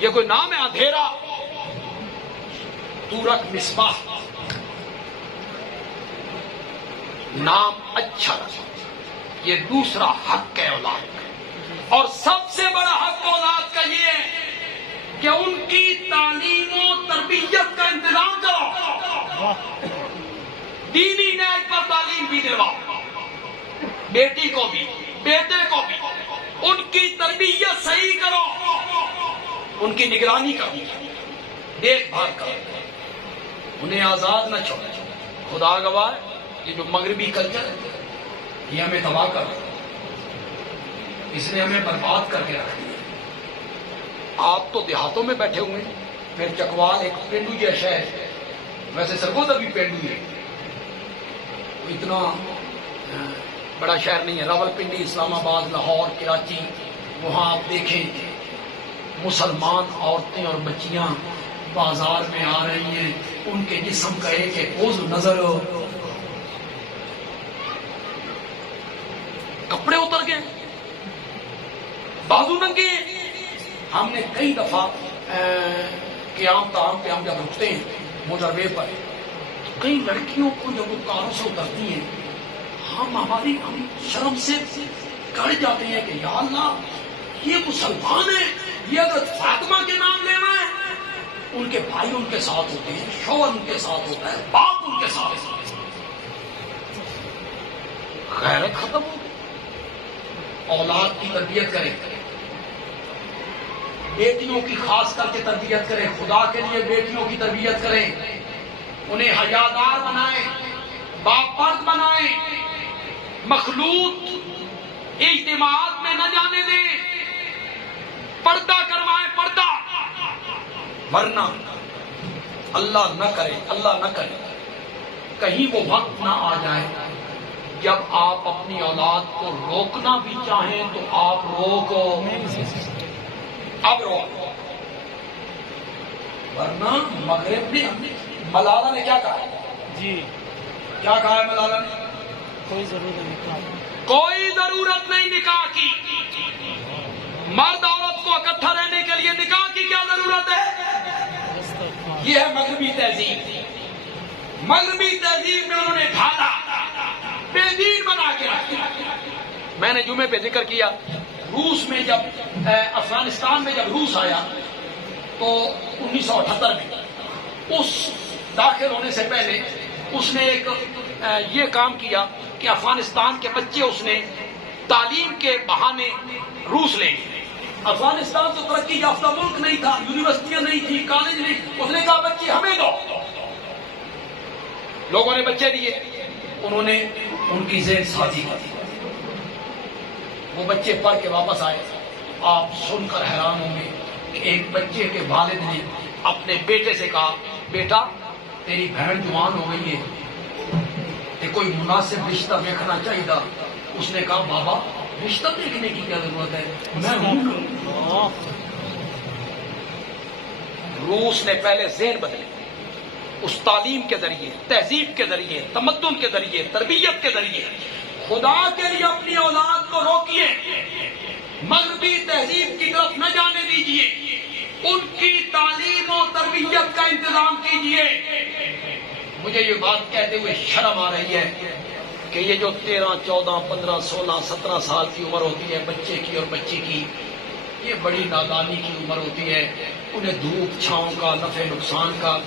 یہ کوئی نام ہے اندھیرا؟ تو رکھ مصباح. نام اچھا رکھو، یہ دوسرا حق ہے اولاد کا. اور سب سے بڑا حق اولاد کا یہ ہے کہ ان کی تعلیم و تربیت کا انتظام کرو. دینی نیت پر تعلیم بھی دلواؤ، بیٹی کو بھی بیٹے کو بھی. ان کی تربیت صحیح کرو، ان کی نگرانی کرو، دیکھ بھال کرو، انہیں آزاد نہ چھوڑو. خدا گواہ ہے، یہ جو مغربی کلچر ہے یہ ہمیں تباہ کر دیا، اس نے ہمیں برباد کر کے رکھ دیا. آپ تو دیہاتوں میں بیٹھے ہوئے ہیں، پھر چکوال ایک پینڈو جیسا شہر ہے، ویسے سرگودا بھی پینڈو ہے، اتنا بڑا شہر نہیں ہے. راول پنڈی، اسلام آباد، لاہور، کراچی، وہاں آپ دیکھیں مسلمان عورتیں اور بچیاں بازار میں آ رہی ہیں، ان کے جسم کا ایک ایک عضو نظر، کپڑے اتر گئے، بازو ننگے. ہم نے کئی دفعہ قیام طعام پہ ہم جب رکتے ہیں موٹر وے پر، کئی لڑکیوں کو جب وہ کاروں سے اترتی ہیں ہم شرم سے کڑ جاتے ہیں کہ یا اللہ یہ مسلمان ہے، یہ حضرت فاطمہ کے نام لینا ہے. ان کے بھائی ان کے ساتھ ہوتے ہیں، شوہر ان کے ساتھ ہوتا ہے، باپ ان کے ساتھ ہوتا ہے. غیرت ختم ہو گئی. اولاد کی تربیت کریں، بیٹیوں کی خاص کر کے تربیت کریں. خدا کے لیے بیٹیوں کی تربیت کریں، انہیں حیادار بنائیں، باپرد بنائیں، مخلوط اجتماعات میں نہ جانے دیں، پردہ کروائیں، پردہ. ورنہ اللہ نہ کرے کہیں وہ وقت نہ آ جائے جب آپ اپنی اولاد کو روکنا بھی چاہیں تو آپ روکو. اب روکو، ورنہ مغرب نے ملالہ نے کیا کہا جی، کیا کہا ہے ملالہ نے؟ کوئی ضرورت نہیں نکاح کی. مرد عورت کو اکٹھا رہنے کے لیے نکاح کی کیا ضرورت ہے؟ یہ ہے مغربی تہذیب. مغربی تہذیب میں انہوں نے ڈھالا، بے دین بنا کے رکھا. میں نے جمعے پہ ذکر کیا، روس میں جب افغانستان میں جب روس آیا تو 1978 میں اس داخل ہونے سے پہلے اس نے ایک یہ کام کیا کہ افغانستان کے بچے اس نے تعلیم کے بہانے روس لے گئے. افغانستان تو ترقی یافتہ ملک نہیں تھا، یونیورسٹیاں نہیں تھی، کالج نہیں. اس نے کہا بچے ہمیں دو. لوگوں نے بچے دیے، انہوں نے ان کی ذہن سازی کی. وہ بچے پڑھ کے واپس آئے. آپ سن کر حیران ہوں گے کہ ایک بچے کے والد نے اپنے بیٹے سے کہا بیٹا تیری بہن جوان ہو گئی ہے کہ کوئی مناسب رشتہ دیکھنا چاہیے تھا. اس نے کہا بابا رشتہ دیکھنے کی کیا ضرورت ہے، میں ہوں. روس نے پہلے ذہن بدلے اس تعلیم کے ذریعے، تہذیب کے ذریعے، تمدن کے ذریعے، تربیت کے ذریعے. خدا کے لیے اپنی اولاد کو روکیے، مغربی تہذیب کی طرف نہ جانے دیجیے، ان کی تعلیم و تربیت کا انتظام کیجیے. مجھے یہ بات کہتے ہوئے شرم آ رہی ہے کہ یہ جو 13, 14, 15, 16, 17 سال کی عمر ہوتی ہے بچے کی اور بچی کی، یہ بڑی نادانی کی عمر ہوتی ہے. انہیں دھوپ چھاؤں کا، نفع نقصان کا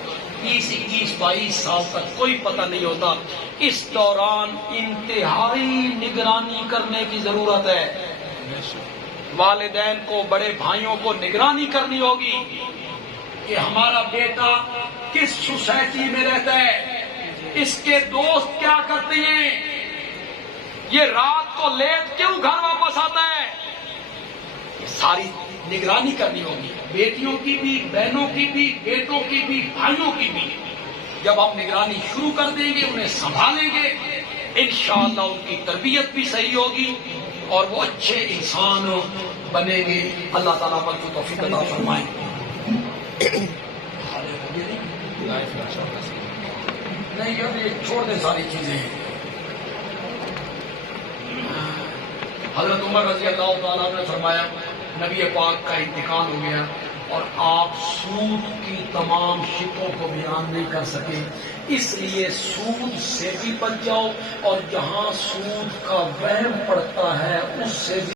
20, 21, 22 سال تک کوئی پتہ نہیں ہوتا. اس دوران انتہائی نگرانی کرنے کی ضرورت ہے. والدین کو، بڑے بھائیوں کو نگرانی کرنی ہوگی کہ ہمارا بیٹا کس سوسائٹی میں رہتا ہے، اس کے دوست کیا کرتے ہیں، یہ رات کو لیٹ کیوں گھر واپس آتا ہے؟ یہ ساری نگرانی کرنی ہوگی، بیٹیوں کی بھی، بہنوں کی بھی، بیٹوں کی بھی، بھائیوں کی بھی۔ جب آپ نگرانی شروع کر دیں گے، انہیں سنبھالیں گے، انشاءاللہ ان کی تربیت بھی صحیح ہوگی اور وہ اچھے انسان بنیں گے۔ اللہ تعالیٰ پر کو توفیق عطا فرمائیں۔ نہیں یار یہ چھوڑ دیں ساری چیزیں۔ حضرت عمر رضی اللہ تعالیٰ نے فرمایا نبی پاک کا انتقال ہو گیا اور آپ سود کی تمام شکوں کو بیان نہیں کر سکے، اس لیے سود سے بھی بچ جاؤ اور جہاں سود کا وہم پڑتا ہے اس سے بھی